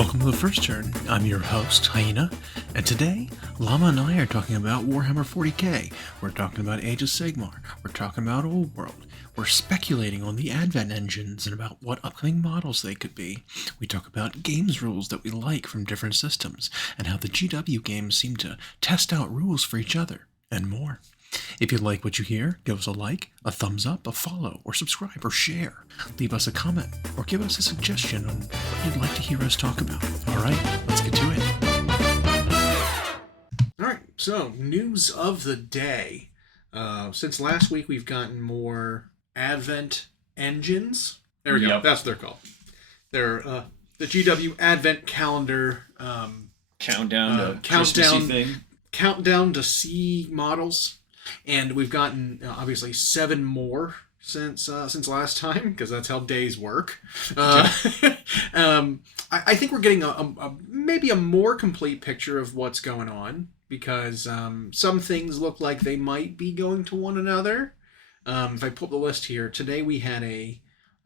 Welcome to The First Turn. I'm your host, Hyena, and today, Llama and I are talking about Warhammer 40k. We're talking about Age of Sigmar. We're talking about Old World. We're speculating on the Advent engines and about what upcoming models they could be. We talk about games rules that we like from different systems, and how the GW games seem to test out rules for each other, and more. If you like what you hear, give us a like, a thumbs up, a follow, or subscribe, or share. Leave us a comment, or give us a suggestion on what you'd like to hear us talk about. Alright, let's get to it. Alright, so, news of the day. Since last week, we've gotten more Advent engines. There we go, that's what they're called. They're the GW Advent Calendar countdown thing. Countdown to see models. And we've gotten, obviously, 7 more since last time, because that's how days work. I think we're getting maybe a more complete picture of what's going on, because some things look like they might be going to one another. If I pull up the list here, today we had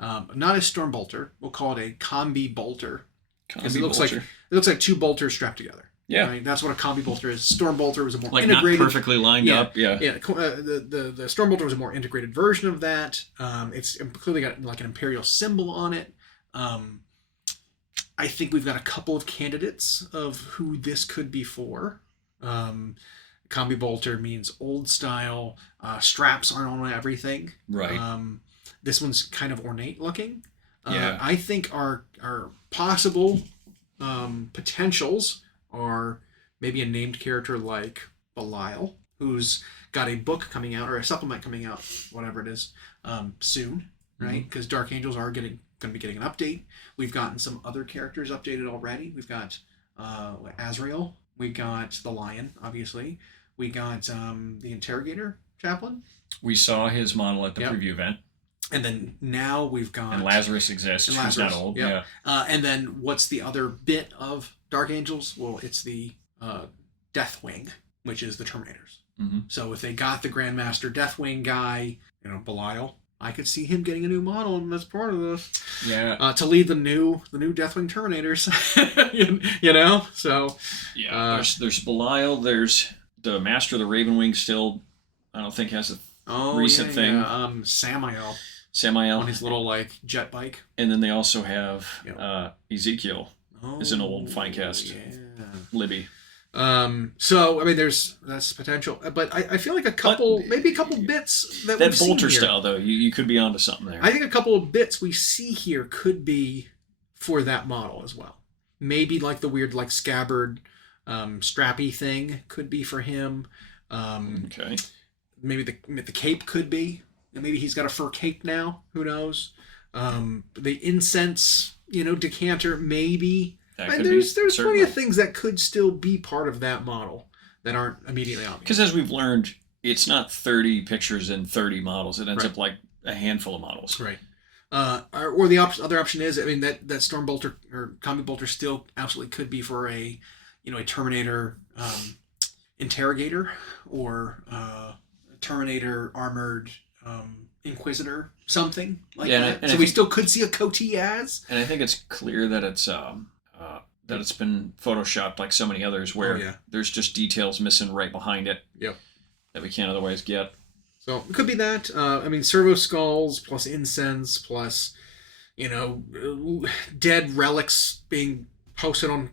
not a Storm Bolter, we'll call it a Combi Bolter. Because it looks like 2 bolters strapped together. Yeah, right? That's what a Combi Bolter is. Storm Bolter was a more like integrated, not perfectly lined up. Yeah. The Storm Bolter was a more integrated version of that. It's clearly got like an Imperial symbol on it. I think we've got a couple of candidates of who this could be for. Combi Bolter means old style. Straps aren't on everything. Right. This one's kind of ornate looking. Yeah. I think our possible potentials are maybe a named character like Belial, who's got a book coming out, or a supplement coming out, whatever it is, soon, right? Because Dark Angels are going to be getting an update. We've gotten some other characters updated already. We've got Azrael. We got the Lion, obviously. We got the Interrogator Chaplain. We saw his model at the preview event. And then now we've got... And Lazarus exists. He's not old. Yeah. And then what's the other bit of Dark Angels? Well, it's the Deathwing, which is the Terminators. Mm-hmm. So if they got the Grandmaster Deathwing guy, Belial, I could see him getting a new model, and that's part of this. Yeah. To lead the new Deathwing Terminators. So... Yeah. There's Belial. There's the Master of the Ravenwing still, I don't think has a recent thing. Samael on his little jet bike. And then they also have Ezekiel is an old Finecast Libby. So I mean, that's potential, but I feel like maybe a couple bits that Bolter style though. You could be onto something there. I think a couple of bits we see here could be for that model as well. Maybe like the weird scabbard, strappy thing could be for him. Okay. Maybe the cape could be. Maybe he's got a fur cape now. Who knows? The incense, decanter, maybe. There's plenty of things that could still be part of that model that aren't immediately obvious. Because as we've learned, it's not 30 pictures and 30 models. It ends up like a handful of models. Right. Or the other option is, that Storm Bolter or Combi Bolter still absolutely could be for a Terminator Interrogator or Terminator armored Inquisitor, something like that. So we still could see a Coty as. And I think it's clear that it's been photoshopped like so many others, where there's just details missing right behind it. Yep. That we can't otherwise get. So it could be that. Servo skulls plus incense plus, dead relics being posted on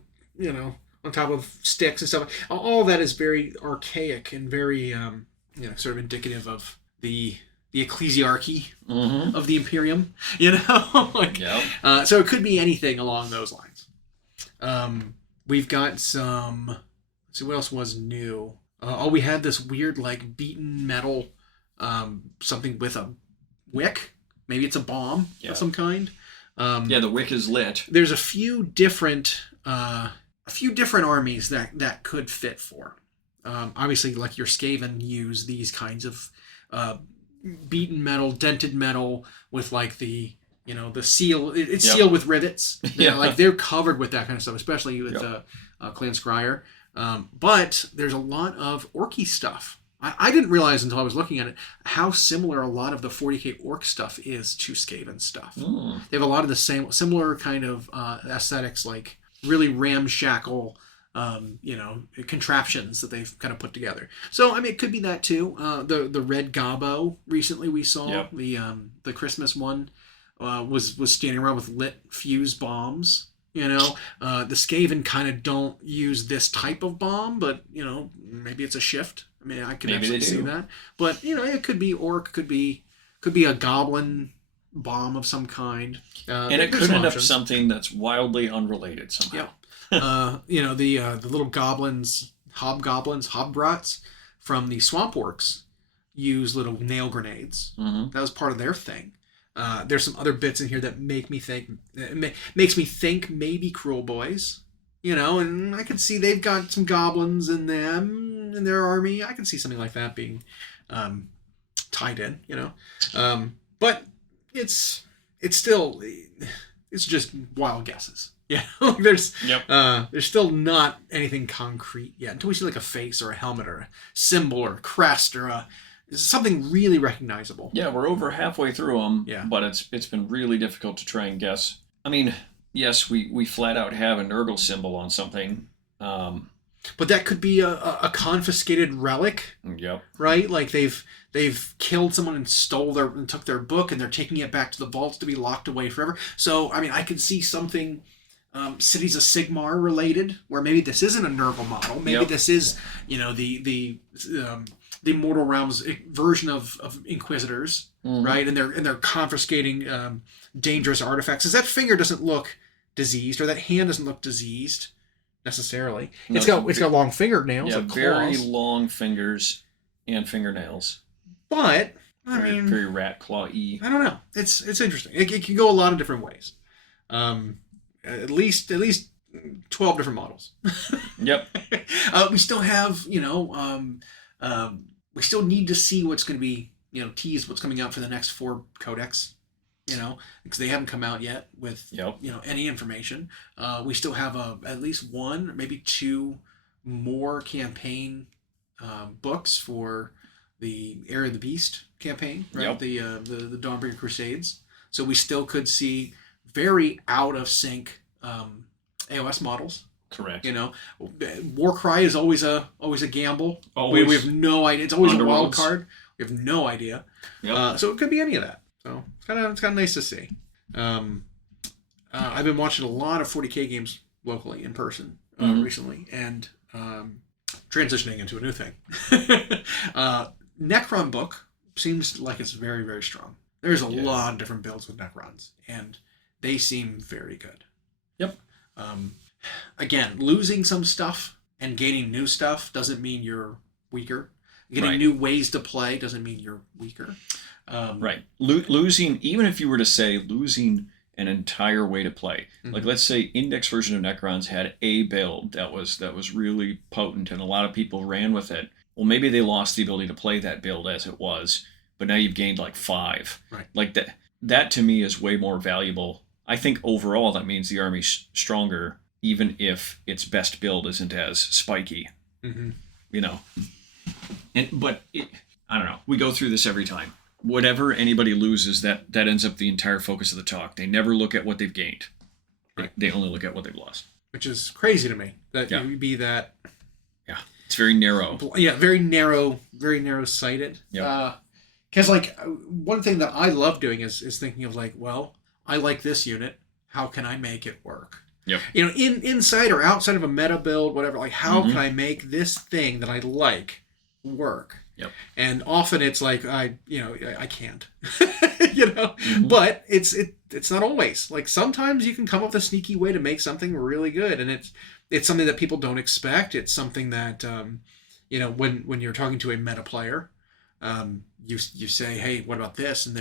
top of sticks and stuff. All that is very archaic and very sort of indicative of the ecclesiarchy of the Imperium, so it could be anything along those lines. We've got some, let's see what else was new. We had this weird beaten metal, something with a wick. Maybe it's a bomb of some kind. The wick is lit. There's a few different armies that could fit for. Obviously, your Skaven use these kinds of beaten metal, dented metal with the seal. It's sealed with rivets. They're covered with that kind of stuff, especially with Clan Scryer. But there's a lot of orky stuff. I didn't realize until I was looking at it how similar a lot of the 40k orc stuff is to Skaven stuff. They have a lot of the similar kind of aesthetics, really ramshackle, contraptions that they've kind of put together. So I mean, it could be that too. The red Gobbo recently we saw, Yep. the Christmas one, was standing around with lit fuse bombs. The Skaven kind of don't use this type of bomb, but maybe it's a shift. I mean, I can actually see that. But it could be orc, could be a goblin bomb of some kind. And it could end up something that's wildly unrelated somehow. Yeah. The little hobgoblins from the Swamp Orcs use little nail grenades. Mm-hmm. That was part of their thing. There's some other bits in here that makes me think maybe Cruel Boys. And I can see they've got some goblins in them in their army. I can see something like that being tied in. But it's just wild guesses. Yeah, there's still not anything concrete yet until we see like a face or a helmet or a symbol or a crest or something really recognizable. Yeah, we're over halfway through them. Yeah. But it's been really difficult to try and guess. I mean, yes, we flat out have a Nurgle symbol on something. But that could be a confiscated relic. Yep. Right? Like they've killed someone and took their book, and they're taking it back to the vaults to be locked away forever. So I mean, I could see something Cities of Sigmar related, where maybe this isn't a Nurgle model. Maybe this is the Mortal Realms version of Inquisitors, right? And they're confiscating dangerous artifacts. Because that finger doesn't look diseased, or that hand doesn't look diseased necessarily. No, it's got long fingernails. Yeah, like very long fingers and fingernails. But very rat claw-y. I don't know. It's interesting. It can go a lot of different ways. At least 12 different models. Yep. We still have we still need to see what's going to be teased, what's coming out for the next 4 codex. Because they haven't come out yet with any information. We still have at least 1, maybe 2 more campaign books for the Area of the Beast campaign, right? The Dawnbreaker Crusades. So we still could see very out of sync AOS models. Correct. Warcry is always a gamble. Always. We have no idea. It's always a wild card. We have no idea. Yep. So it could be any of that. So it's kind of nice to see. I've been watching a lot of 40K games locally in person recently, and transitioning into a new thing. Necron book seems like it's very, very strong. There's a lot of different builds with Necrons, and they seem very good. Yep. Again, losing some stuff and gaining new stuff doesn't mean you're weaker. Getting new ways to play doesn't mean you're weaker. Right. Losing, even if you were to say losing an entire way to play, like let's say Index version of Necrons had a build that was really potent and a lot of people ran with it. Well, maybe they lost the ability to play that build as it was, but now you've gained like 5. Right. Like that to me is way more valuable. I think overall that means the army's stronger, even if its best build isn't as spiky. But I don't know. We go through this every time. Whatever anybody loses, that ends up the entire focus of the talk. They never look at what they've gained. They only look at what they've lost. Which is crazy to me. That it would be that. Yeah, it's very narrow. Yeah, very narrow-sighted. Yeah. Because one thing that I love doing is thinking of well, I like this unit. How can I make it work? Yep. Inside or outside of a meta build, whatever. How can I make this thing that I like work? Yep. And often it's I can't. But it's not always. Sometimes you can come up with a sneaky way to make something really good, and it's something that people don't expect. It's something that when you're talking to a meta player, you say, hey, what about this? And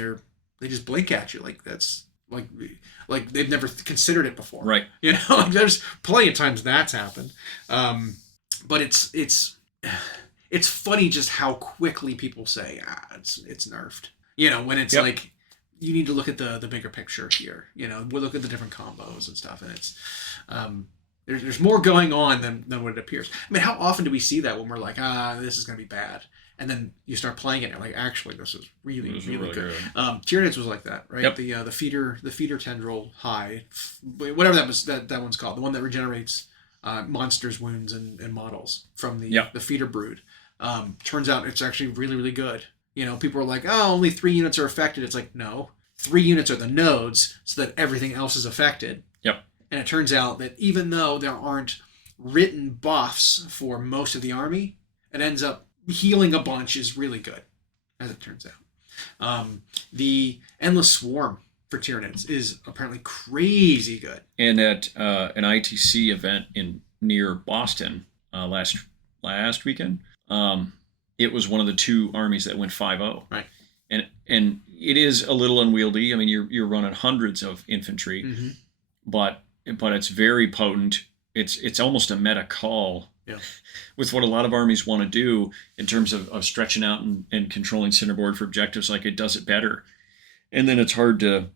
they just blink at you that's like they've never considered it before. Right. There's plenty of times that's happened. But it's funny just how quickly people say, it's nerfed. When it's you need to look at the bigger picture here. We'll look at the different combos and stuff, and it's there's more going on than what it appears. I mean, how often do we see that when we're like, this is going to be bad? and then you start playing it, and you're like, actually, this is really, Those are really really good. good. Tyranids was like that, right? Yep. The feeder tendril high, whatever that one's called, the one that regenerates monsters' wounds and models from the feeder brood. Turns out it's actually really, really good. You know, people are like, oh, only 3 units are affected. It's like, no, 3 units are the nodes, so that everything else is affected. Yep. And it turns out that even though there aren't written buffs for most of the army, it ends up healing a bunch is really good, as it turns out. The Endless Swarm for Tyranids is apparently crazy good. And at an ITC event near Boston last weekend, it was one of the 2 armies that went 5-0. Right. And it is a little unwieldy. I mean, you're running hundreds of infantry, Mm-hmm. but it's very potent. It's almost a meta call with what a lot of armies want to do in terms of stretching out and controlling centerboard for objectives. Like, it does it better. And then it's hard to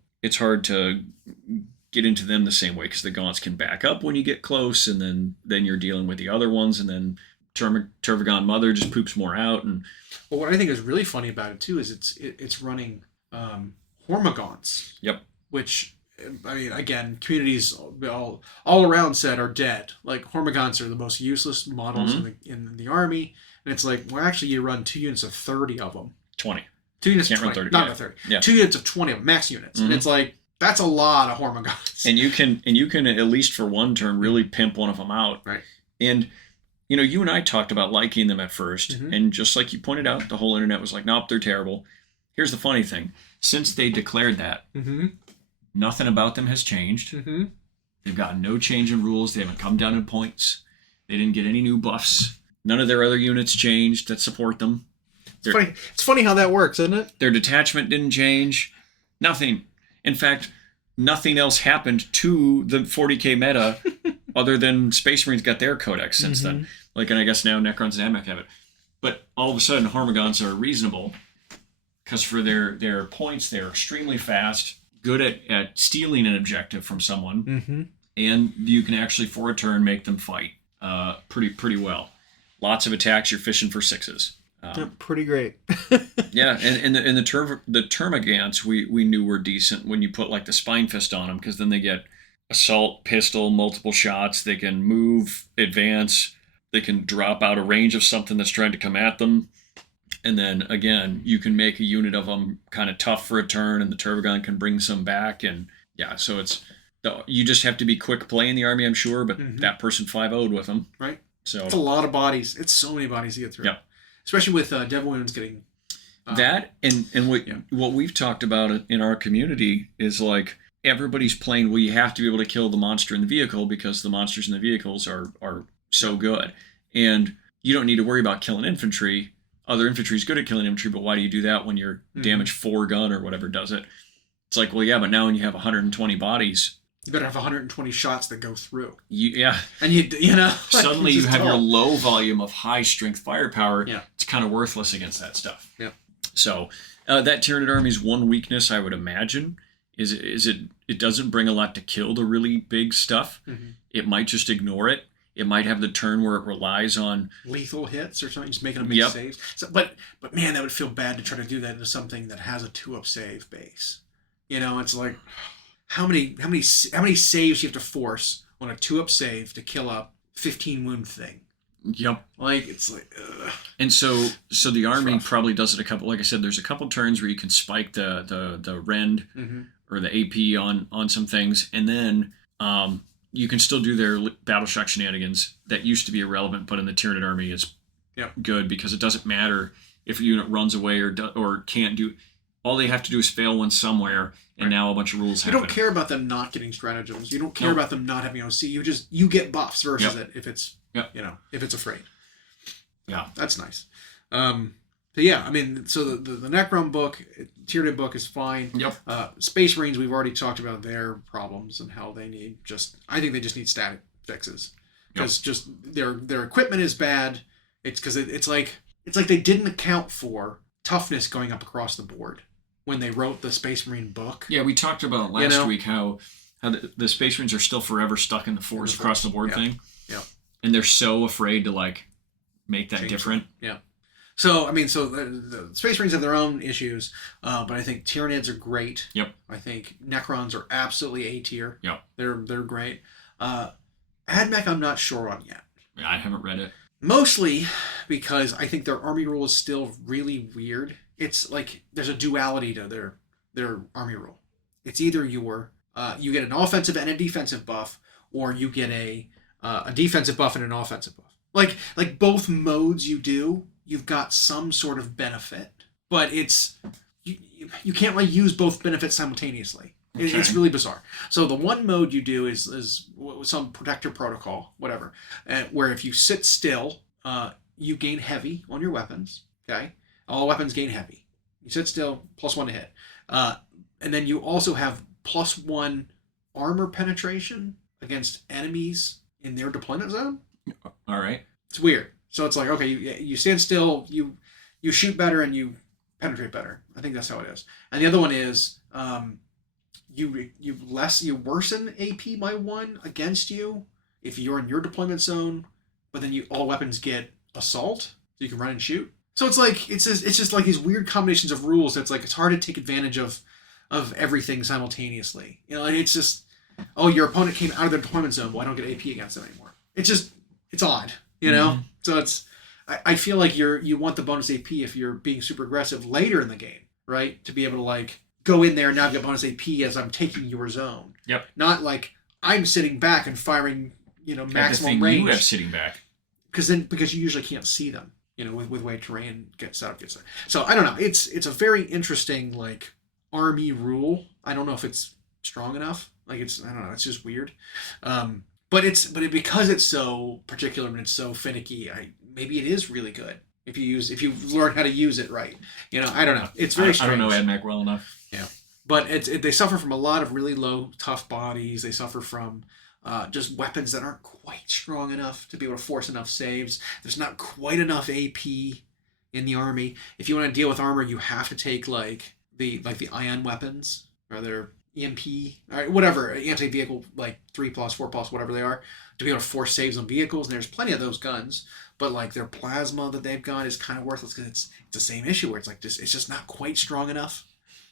get into them the same way because the gaunts can back up when you get close, and then you're dealing with the other ones, and then Tervagon Mother just poops more out. And well, what I think is really funny about it too is it's running Hormagaunts. Yep. Which, I mean, again, communities all around said are dead. Like, Hormagaunts are the most useless models in the army, and it's like, well, actually, you run 2 units of 30 of them. 20. 2 units Can't of 20, run 30. not Yeah. 30. Yeah. 2 units of 20 of them, max units, and it's like, that's a lot of Hormagaunts. And you can at least for one turn really pimp one of them out. Right. And you know, you and I talked about liking them at first, and just like you pointed out, the whole internet was like, nope, they're terrible. Here's the funny thing. Since they declared that, nothing about them has changed. They've gotten no change in rules. They haven't come down in points. They didn't get any new buffs. None of their other units changed that support them. It's funny how that works, isn't it? Their detachment didn't change. Nothing. In fact, nothing else happened to the 40k meta other than Space Marines got their codex since then. Like, and I guess now Necrons and Amok have it. But all of a sudden, Hormagaunts are reasonable because for their points, they're extremely fast, good at stealing an objective from someone, and you can actually, for a turn, make them fight pretty well. Lots of attacks, you're fishing for 6s. Pretty great. Yeah, and the Termagants we knew were decent when you put like the Spine Fist on them, because then they get assault, pistol, multiple shots. They can move, advance. They can drop out of range of something that's trying to come at them. And then again, you can make a unit of them kind of tough for a turn, and the Tervagon can bring some back. And yeah, so you just have to be quick play in the army, I'm sure, but that person 5-0'd with them. Right. So it's a lot of bodies. It's so many bodies to get through. Yeah. Especially with Devil Wounds getting... that, and what we've talked about in our community is like, everybody's playing, well, you have to be able to kill the monster in the vehicle because the monsters in the vehicles are so good. And you don't need to worry about killing infantry. Other infantry is good at killing infantry, but why do you do that when your damage 4 gun or whatever does it? It's like, well, yeah, but now when you have 120 bodies... You better have 120 shots that go through. And you know... Suddenly you have your low volume of high strength firepower. Yeah. It's kind of worthless against that stuff. Yeah. So that Tyranid army's one weakness, I would imagine, is it doesn't bring a lot to kill the really big stuff. It might just ignore it. It might have the turn where it relies on lethal hits or something, just making them make saves. So, but man, that would feel bad to try to do that into something that has a 2-up save base. You know, it's like how many saves you have to force on a 2-up save to kill a 15 wound thing. Yep. Like, it's like, ugh. And so the army probably does it a couple. Like I said, there's a couple turns where you can spike the rend or the AP on some things, and then you can still do their battle shock shenanigans that used to be irrelevant, but in the Tyranid army is good because it doesn't matter if a unit runs away or can't do. All they have to do is fail one somewhere, and now a bunch of rules happen. You don't care about them not getting stratagems. You don't care about them not having OC. You get buffs versus it if it's if it's afraid. Yeah, that's nice. But yeah, I mean, so the Necron book, Tyranid book is fine. Yep. Space Marines, we've already talked about their problems and how they need I think they just need static fixes because just their equipment is bad. It's because it's like they didn't account for toughness going up across the board when they wrote the Space Marine book. Yeah, we talked about last week how the Space Marines are still forever stuck in the 4s across the board thing. Yeah. And they're so afraid to like make that change different. Yeah. So, I mean, so the Space Marines have their own issues, but I think Tyranids are great. Yep. I think Necrons are absolutely A tier. Yep. They're great. Admech, I'm not sure on yet. I haven't read it. Mostly because I think their army rule is still really weird. It's like there's a duality to their army rule. It's either you get an offensive and a defensive buff, or you get a defensive buff and an offensive buff. Like both modes you've got some sort of benefit, but it's you can't like use both benefits simultaneously. Okay. It's really bizarre. So the one mode you do is some protector protocol, whatever, where if you sit still, you gain heavy on your weapons. Okay, all weapons gain heavy. You sit still, +1 to hit, and then you also have +1 armor penetration against enemies in their deployment zone. All right. It's weird. So it's like, okay, you stand still, you shoot better, and you penetrate better. I think that's how it is. And the other one is you worsen AP by 1 against you if you're in your deployment zone, but then all weapons get assault, so you can run and shoot. So it's like it's just like these weird combinations of rules that's like it's hard to take advantage of everything simultaneously. You know, like it's just, oh, your opponent came out of their deployment zone, well, I don't get AP against them anymore. It's odd, you know? Mm-hmm. So I feel like you want the bonus AP if you're being super aggressive later in the game, right? To be able to like go in there and now get bonus AP as I'm taking your zone. Yep. Not like I'm sitting back and firing, maximum range. You have sitting back. Because you usually can't see them, with way terrain gets set up. So I don't know. It's a very interesting like army rule. I don't know if it's strong enough. Like I don't know. It's just weird. But because it's so particular and it's so finicky, maybe it is really good if you learn how to use it right. I don't know. It's very strange. I don't know Admech well enough. Yeah, but they suffer from a lot of really low tough bodies. They suffer from just weapons that aren't quite strong enough to be able to force enough saves. There's not quite enough AP in the army. If you want to deal with armor, you have to take like the ion weapons or their EMP, or whatever, anti-vehicle, like 3+, 4+, whatever they are, to be able to force saves on vehicles. And there's plenty of those guns, but like their plasma that they've got is kind of worthless because it's the same issue where it's like it's just not quite strong enough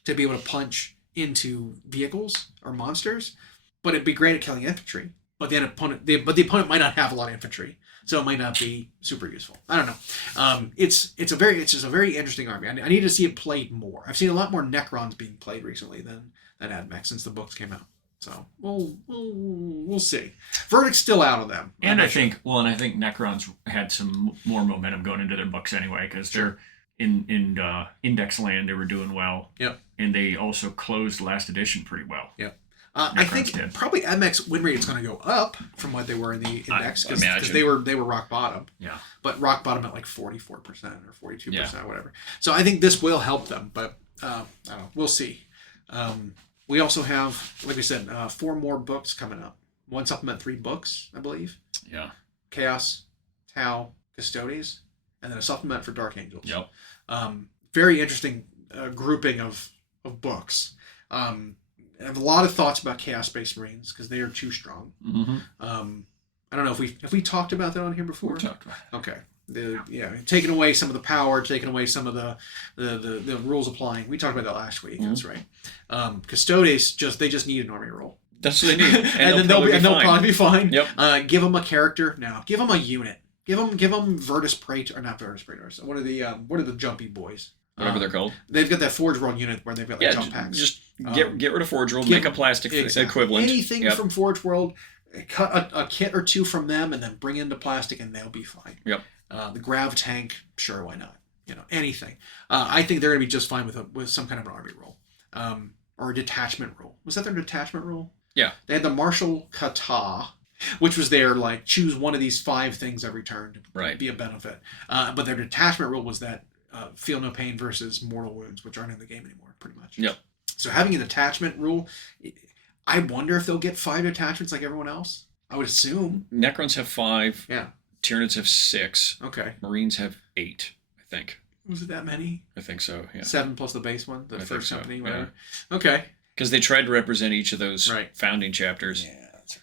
to be able to punch into vehicles or monsters. But it'd be great at killing infantry. But the opponent might not have a lot of infantry, so it might not be super useful. I don't know. It's just a very interesting army. I need to see it played more. I've seen a lot more Necrons being played recently than Admech since the books came out. So we'll see. Verdict's still out of them. And I think Necrons had some more momentum going into their books anyway because they're in Index Land. They were doing well. Yep. And they also closed last edition pretty well. Yep. I think probably Admech's win rate is going to go up from what they were in the Index because they were rock bottom. Yeah. But rock bottom at like 44% or 42%, whatever. So I think this will help them, but I don't know. We'll see. We also have, like we said, 4 more books coming up. 1 supplement, 3 books, I believe. Yeah. Chaos, Tau, Custodes, and then a supplement for Dark Angels. Yep. Very interesting grouping of books. I have a lot of thoughts about Chaos Space Marines because they are too strong. Mm-hmm. I don't know if we talked about that on here before. We talked about it. Okay. Taking away some of the power, taking away some of the rules applying. We talked about that last week. Mm-hmm. That's right. Custodes they just need an army roll. That's what they need, and they'll probably be fine. Yep. Give them a character. No, give them a unit. Give them Virtus Praetor, or not Virtus Praetors. What are the jumpy boys? Whatever they're called. They've got that Forge World unit where they've got like jump packs. Just get rid of Forge World, make a plastic equivalent. Anything from Forge World, cut a kit or 2 from them, and then bring into plastic, and they'll be fine. Yep. The Grav Tank, sure, why not? Anything. I think they're going to be just fine with some kind of an army rule, or a detachment rule. Was that their detachment rule? Yeah. They had the Martial Kata, which was their like choose one of these 5 things every turn to be a benefit. But their detachment rule was that feel no pain versus mortal wounds, which aren't in the game anymore, pretty much. Yep. So having a detachment rule, I wonder if they'll get 5 detachments like everyone else. I would assume. Necrons have 5. Yeah. Tyranids have 6. Okay. Marines have 8, I think. Was it that many? I think so, yeah. 7 plus the base one, the first company, whatever. Yeah. Okay. Because they tried to represent each of those founding chapters. Yeah, that's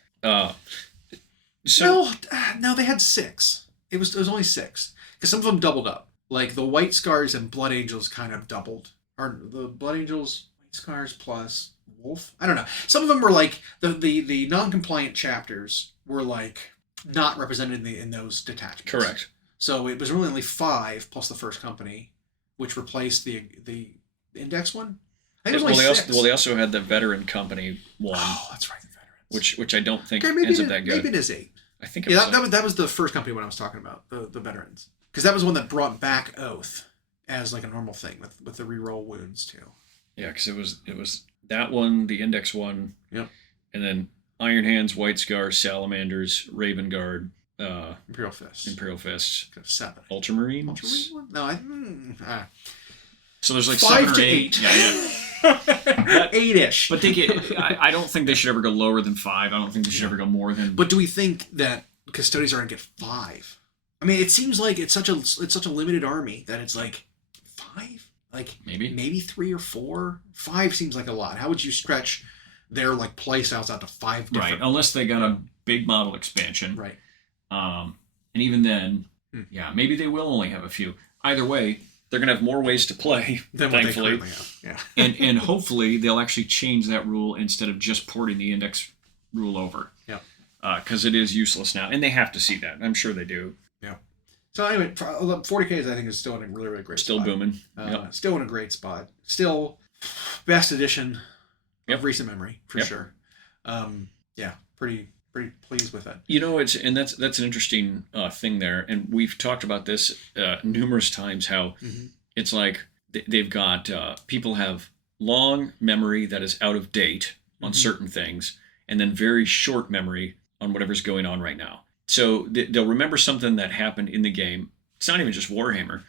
right. No, they had 6. It was only 6. Because some of them doubled up. Like the White Scars and Blood Angels kind of doubled. Or the Blood Angels, White Scars plus Wolf? I don't know. Some of them were like, the non-compliant chapters were like not represented in those detachments. Correct. So it was really only 5 plus the first company, which replaced the index one. I think it was only 6. They also had the veteran company one. Oh, that's right, the veterans. Which I don't think maybe ends up that good. Maybe it is 8. I think it was that was the first company when I was talking about the veterans, because that was one that brought back Oath as like a normal thing with the reroll wounds too. Yeah, because it was that one, the index one, yep, and then Iron Hands, White Scars, Salamanders, Raven Guard, Imperial Fists, 7, Ultramarines. Ultramarine one? No, so there's like 5 7 or to 8. 8. Yeah. 8-ish. But I don't think they should ever go lower than 5. I don't think they should ever go more than. But do we think that Custodians are going to get 5? I mean, it seems like it's such a limited army that it's like 5, like maybe 3 or 4. 5 seems like a lot. How would you stretch their like play styles out to 5 different? Right, unless they got a big model expansion. Right. And even then, yeah, maybe they will only have a few. Either way, they're going to have more ways to play, than thankfully. What they currently have. Yeah. and hopefully they'll actually change that rule instead of just porting the index rule over. Yeah. Because it is useless now, and they have to see that. I'm sure they do. Yeah. So anyway, 40Ks I think is still in a really, really great spot. Still booming. Yep. Still in a great spot. Still best edition of recent memory for sure. Yeah, pretty pleased with it. You know, that's an interesting thing there, and we've talked about this numerous times. How it's like they've got people have long memory that is out of date on certain things, and then very short memory on whatever's going on right now. So they'll remember something that happened in the game. It's not even just Warhammer,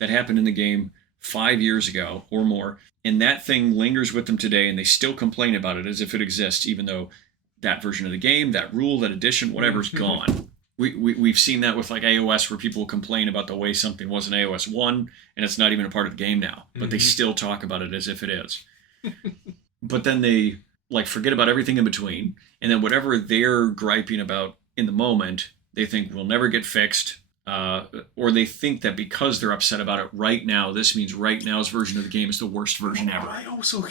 that happened in the game 5 years ago or more, and that thing lingers with them today, and they still complain about it as if it exists, even though that version of the game, that rule, that edition, whatever's gone. We've seen that with like AOS, where people complain about the way something was in AOS 1, and it's not even a part of the game now, but they still talk about it as if it is. But then they like forget about everything in between, and then whatever they're griping about in the moment, they think will never get fixed, or they think that because they're upset about it right now, this means right now's version of the game is the worst version ever. I also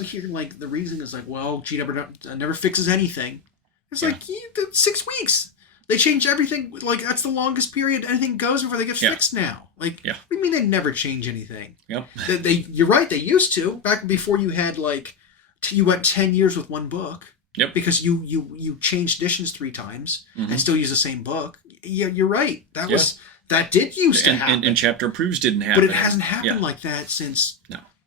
hear like the reason is like, well, GW never fixes anything. It's like 6 weeks. They change everything. Like that's the longest period anything goes before they get fixed now. Like, what do you mean they never change anything? Yep. You're right. They used to back before you had like you went 10 years with one book. Yep. Because you changed editions 3 times and still use the same book. Yeah, you're right. That did used to happen. And chapter approves didn't happen. But it hasn't happened like that since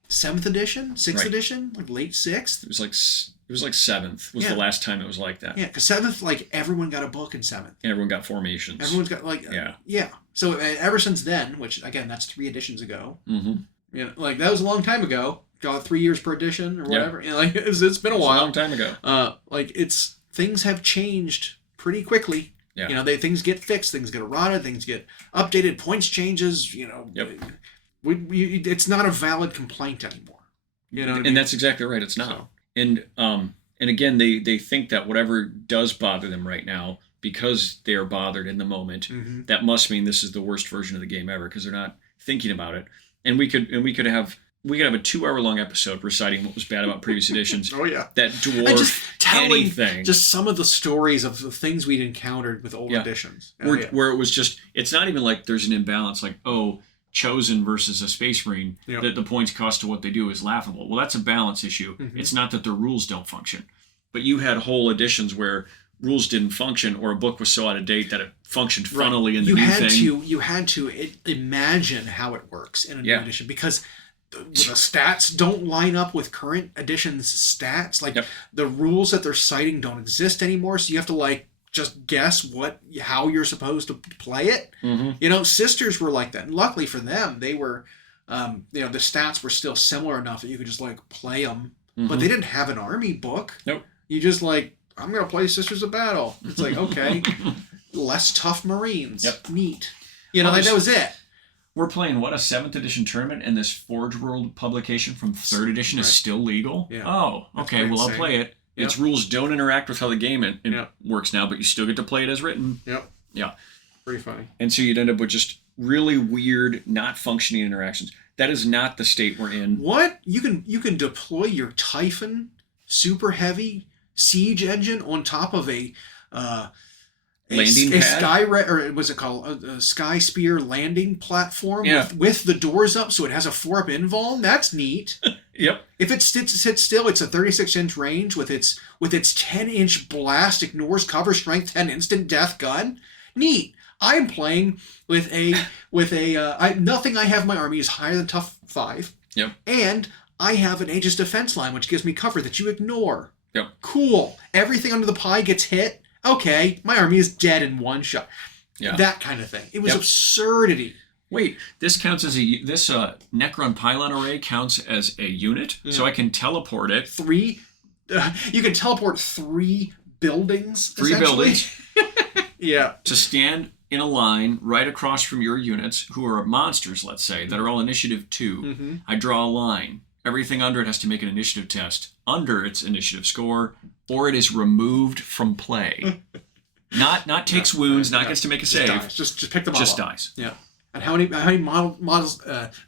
7th edition, 6th edition, like late 6th. It was like 7th was the last time it was like that. Yeah, because 7th, like everyone got a book in 7th. And everyone got formations. Everyone's got like yeah. So ever since then, which again that's 3 editions ago. You know, like that was a long time ago. Got 3 years per edition or whatever. You know, like it's been a while. A long time ago. Like things have changed pretty quickly. Yeah. You know, things get fixed, things get errata, things get updated, points changes. You know, it's not a valid complaint anymore. You know, and that's exactly right. It's not. So. And again, they think that whatever does bother them right now, because they are bothered in the moment, that must mean this is the worst version of the game ever, because they're not thinking about it. And we could have a 2-hour-long episode reciting what was bad about previous editions. Oh yeah, that dwarf just telling anything. Just some of the stories of the things we'd encountered with old editions. Where it was just, it's not even like there's an imbalance, like Chosen versus a Space Marine, that the points cost to what they do is laughable. Well, that's a balance issue. It's not that the rules don't function, but you had whole editions where rules didn't function, or a book was so out of date that it functioned funnily in the new thing. You had to imagine how it works in a new edition, because the stats don't line up with current edition's stats. Like the rules that they're citing don't exist anymore, so you have to like just guess how you're supposed to play it. You know, Sisters were like that, and luckily for them, they were, the stats were still similar enough that you could just like play them. But they didn't have an army book. Nope. You just like, I'm gonna play Sisters of Battle. It's like, okay, less tough Marines. Neat. You know, like that was it. We're playing a 7th edition tournament, and this Forge World publication from 3rd edition is still legal. Yeah. Oh, okay. Well, I'll play it. Its rules don't interact with how the game works now, but you still get to play it as written. Yep. Yeah. Pretty funny. And so you'd end up with just really weird, not functioning interactions. That is not the state we're in. What? You can deploy your Typhon super heavy siege engine on top of a landing pad? sky or what's it called? A Sky Spear landing platform Yeah. with the doors up, so it has a 4-up invuln. That's neat. Yep. If it sits still, it's a 36-inch range with its 10-inch blast, ignores cover strength, 10 instant death gun. Neat. I'm playing with nothing I have in my army is higher than tough 5. Yep. And I have an Aegis defense line which gives me cover that you ignore. Yep. Cool. Everything under the pie gets hit. Okay, my army is dead in one shot. Yeah. That kind of thing. It was absurdity. Wait, this counts as this Necron pylon array counts as a unit, so I can teleport it. You can teleport 3 buildings. 3 buildings. Yeah. To stand in a line right across from your units, who are monsters, let's say, that are all initiative 2. Mm-hmm. I draw a line. Everything under it has to make an initiative test under its initiative score, or it is removed from play. Not takes wounds, not gets to make a save. Dies. Just pick the model. Just up. dies. Yeah. And how many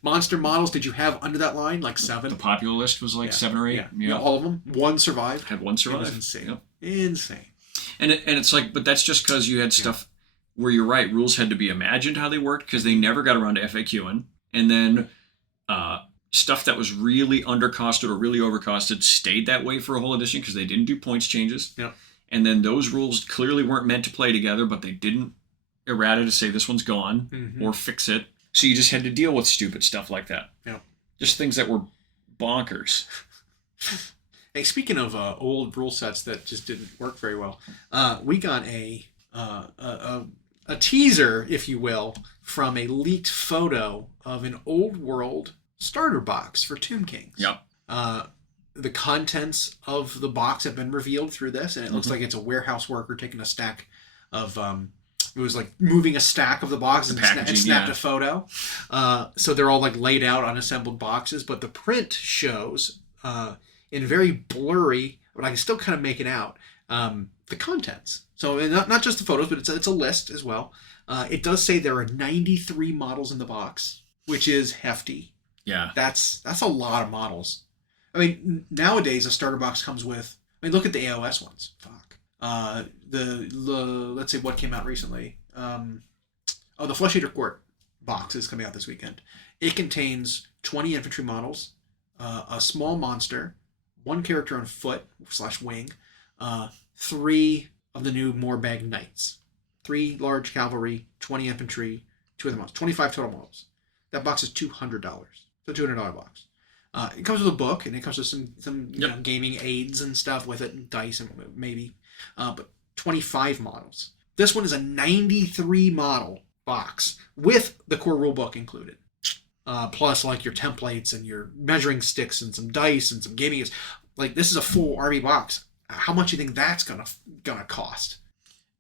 monster models did you have under that line? Like 7? The popular list was like 7 or 8. Yeah. Yeah. All of them? 1 survived? Had 1 survive. It was insane. Yep. Insane. And it's like, but that's just because you had stuff where you're right, rules had to be imagined how they worked because they never got around to FAQing. And then stuff that was really undercosted or really overcosted stayed that way for a whole edition because they didn't do points changes. Yep. And then those rules clearly weren't meant to play together, but they didn't errata to say this one's gone or fix it. So you just had to deal with stupid stuff like that. Yeah. Just things that were bonkers. Hey, speaking of old rule sets that just didn't work very well, we got a teaser, if you will, from a leaked photo of an old world starter box for Tomb Kings. Yep. The contents of the box have been revealed through this, and it looks like it's a warehouse worker taking a stack of it was like moving a stack of the box and snapped a photo. So they're all like laid out on assembled boxes, but the print shows in very blurry, but I can still kind of make it out, the contents. So not just the photos, but it's a list as well. It does say there are 93 models in the box, which is hefty. Yeah. That's a lot of models. I mean, nowadays a starter box comes with, look at the AOS ones. Fuck. Let's say what came out recently. The Flesh Eater Court box is coming out this weekend. It contains 20 infantry models, a small monster, 1 character on foot / wing, 3 of the new Moorbag Knights, 3 large cavalry, 20 infantry, 2 other models, 25 total models. That box is $200. It's a $200 box. It comes with a book, and it comes with some gaming aids and stuff with it, and dice and maybe, but 25 models. This one is a 93 model box with the core rulebook included, plus like your templates and your measuring sticks and some dice and some gaming aids. Like, this is a full army box. How much do you think that's gonna cost?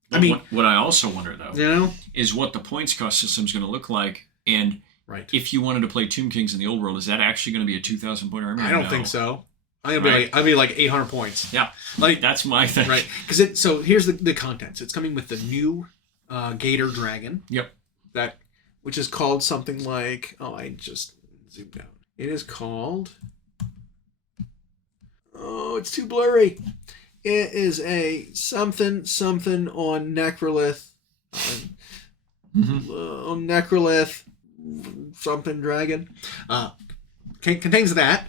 But what I also wonder though, is what the points cost system is going to look like, and right. If you wanted to play Tomb Kings in the old world, is that actually going to be a 2,000 point army? I don't think so. I'd be like 800 points. Yeah, like that's my thing. Right, because so here's the contents. It's coming with the new Gator Dragon. Yep. Which is called something like, I just zoomed out. It is called. Oh, it's too blurry. It is a something on Necrolith. On Necrolith. Something dragon. Contains that.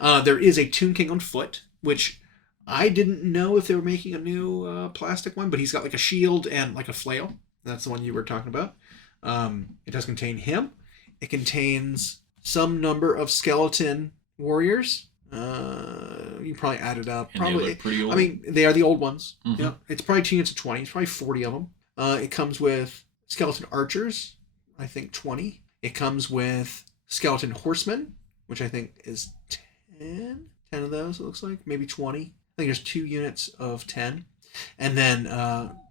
There is a Tomb King on foot, which I didn't know if they were making a new plastic one, but he's got like a shield and like a flail. That's the one you were talking about. It does contain him. It contains some number of skeleton warriors. You probably add it up. And probably. They look pretty old. I mean, they are the old ones. Mm-hmm. Yeah, it's probably 2 units of 20. It's probably 40 of them. It comes with skeleton archers. I think 20. It comes with skeleton horsemen, which I think is 10 of those, it looks like. Maybe 20. I think there's 2 units of 10. And then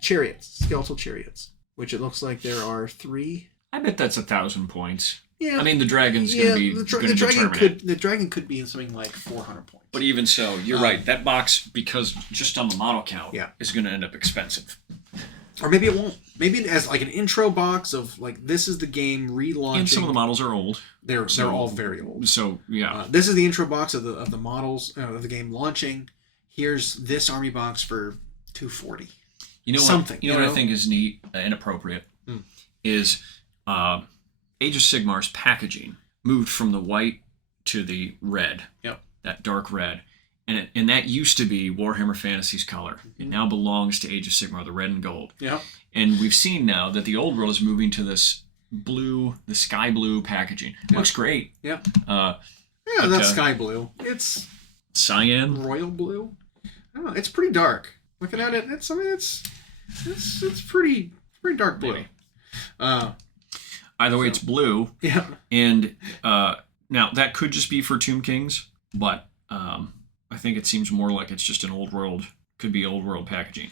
chariots, skeletal chariots, which it looks like there are 3. I bet that's 1,000 points. Yeah. I mean, the dragon's going to be the dragon could be in something like 400 points. But even so, you're right. That box, because just on the model count, Yeah. is going to end up expensive. Or maybe it won't. Maybe it has like an intro box of like this is the game relaunching. And some of the models are old. They're all very old. So yeah, this is the intro box of the models of the game launching. Here's this army box for $240. You know something. What, you know what I think is neat and appropriate is Age of Sigmar's packaging moved from the white to the red. Yep. That dark red. And that used to be Warhammer Fantasy's color. It now belongs to Age of Sigmar, the red and gold. Yeah. And we've seen now that the old world is moving to this blue, the sky blue packaging. It looks great. Yeah. That's sky blue. It's cyan, royal blue. I don't know. It's pretty dark. Looking at it, it's pretty dark blue. Either way, it's blue. Yeah. And now that could just be for Tomb Kings, but I think it seems more like it's just an old world. Could be old world packaging.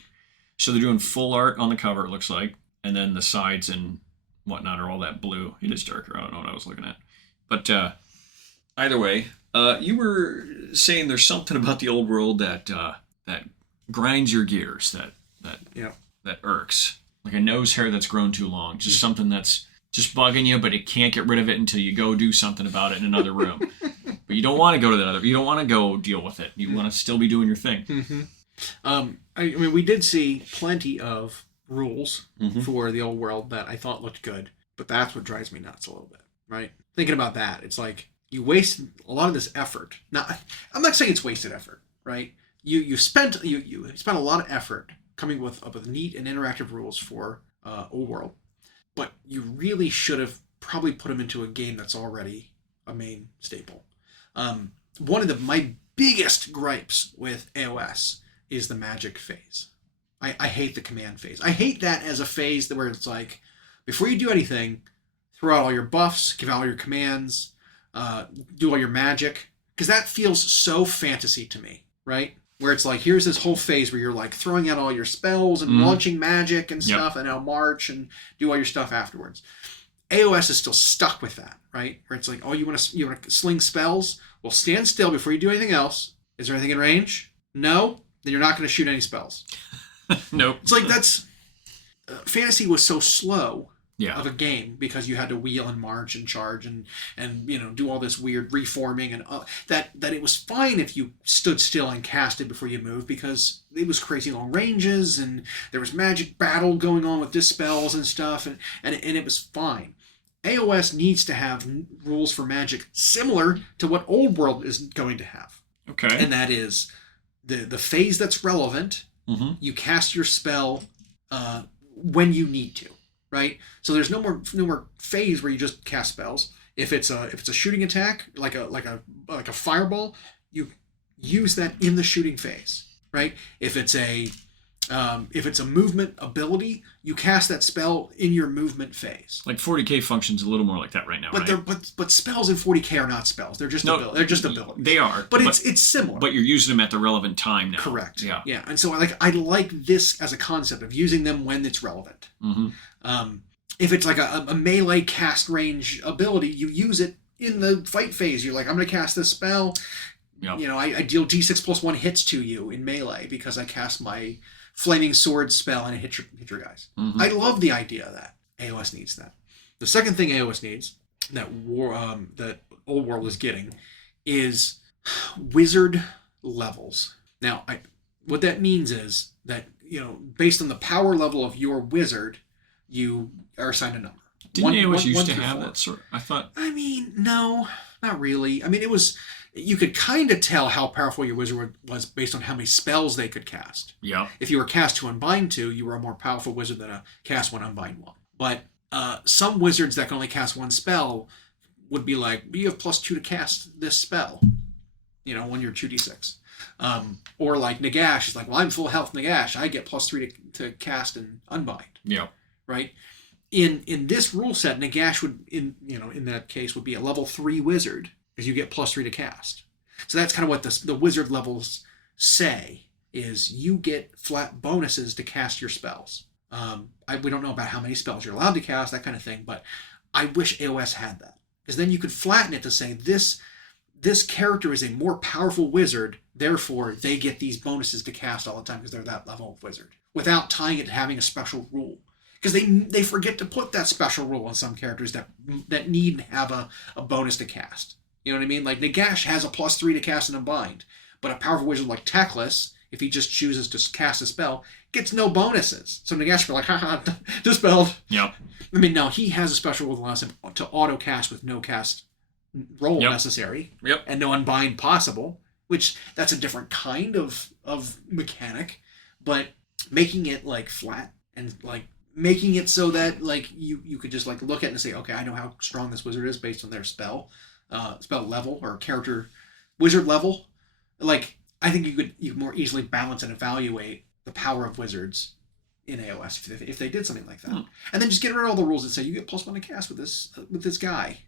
So they're doing full art on the cover, it looks like, and then the sides and whatnot are all that blue. It is darker. I don't know what I was looking at, but either way, you were saying there's something about the old world that grinds your gears, that irks, like a nose hair that's grown too long, just something that's just bugging you, but it can't get rid of it until you go do something about it in another room. But you don't want to go to that other. You don't want to go deal with it. You want to still be doing your thing. Mm-hmm. I mean, we did see plenty of rules for the old world that I thought looked good, but that's what drives me nuts a little bit, right? Thinking about that, it's like you waste a lot of this effort. Now, I'm not saying it's wasted effort, right? You spent a lot of effort coming up with neat and interactive rules for old world, but you really should have probably put them into a game that's already a main staple. One of my biggest gripes with AOS is the magic phase. I hate the command phase. I hate that as a phase where it's like, before you do anything, throw out all your buffs, give out all your commands, do all your magic, because that feels so fantasy to me, right? Where it's like, here's this whole phase where you're like throwing out all your spells and launching magic and stuff, and now march and do all your stuff afterwards. AOS is still stuck with that, right? Where it's like, oh, you want to sling spells? Well, stand still before you do anything else. Is there anything in range? No? Then you're not going to shoot any spells. Nope. It's like that's... fantasy was so slow of a game because you had to wheel and march and charge and do all this weird reforming and that it was fine if you stood still and casted before you moved because it was crazy long ranges and there was magic battle going on with dispels and stuff and it was fine. AOS needs to have rules for magic similar to what Old World is going to have. Okay. And that is the phase that's relevant. You cast your spell when you need to, right? So there's no more phase where you just cast spells. If it's a shooting attack, like a fireball, you use that in the shooting phase, right? If it's a movement ability, you cast that spell in your movement phase. Like 40k functions a little more like that right now, but right? But spells in 40k are not spells. They're just they're just abilities. They are, but it's similar. But you're using them at the relevant time now. Correct. Yeah. Yeah, and so I like this as a concept of using them when it's relevant. If it's like a melee cast range ability, you use it in the fight phase. You're like, I'm going to cast this spell. Yep. I deal d6 plus 1 hits to you in melee because I cast my flaming sword spell and it hit your guys. I love the idea of that. AOS needs that. The second thing AOS needs that Old World is getting is wizard levels. Now, what that means is that based on the power level of your wizard, you are assigned a number. Didn't AOS used to have that sort? I thought. I mean, no, not really. I mean, it was. You could kind of tell how powerful your wizard was based on how many spells they could cast. Yeah. If you were cast 2 Unbind 2, you were a more powerful wizard than a cast 1 Unbind 1. But some wizards that can only cast 1 spell would be like, you have +2 to cast this spell. When you're 2d6. Or like Nagash is like, well, I'm full health Nagash. I get +3 to cast and Unbind. Yeah. Right? In this rule set, Nagash would, in that case, would be a level 3 wizard. Because you get +3 to cast. So that's kind of what the wizard levels say, is you get flat bonuses to cast your spells. We don't know about how many spells you're allowed to cast, that kind of thing, but I wish AOS had that. Because then you could flatten it to say, this character is a more powerful wizard Therefore, they get these bonuses to cast all the time because they're that level of wizard, without tying it to having a special rule. Because they forget to put that special rule on some characters that need to have a bonus to cast. You know what I mean? Like Nagash has a +3 to cast and unbind, but a powerful wizard like Teclis, if he just chooses to cast a spell, gets no bonuses. So Nagash will be like, haha, dispelled. Yep. I mean, no, he has a special rule that allows him to auto cast with no cast roll necessary. Yep. And no unbind possible, which that's a different kind of mechanic, but making it like flat and like making it so that like you could just like look at it and say, okay, I know how strong this wizard is based on their spell level or character wizard level. Like I think you could more easily balance and evaluate the power of wizards in AOS if they did something like that. And then just get rid of all the rules that say you get +1 to cast with this guy.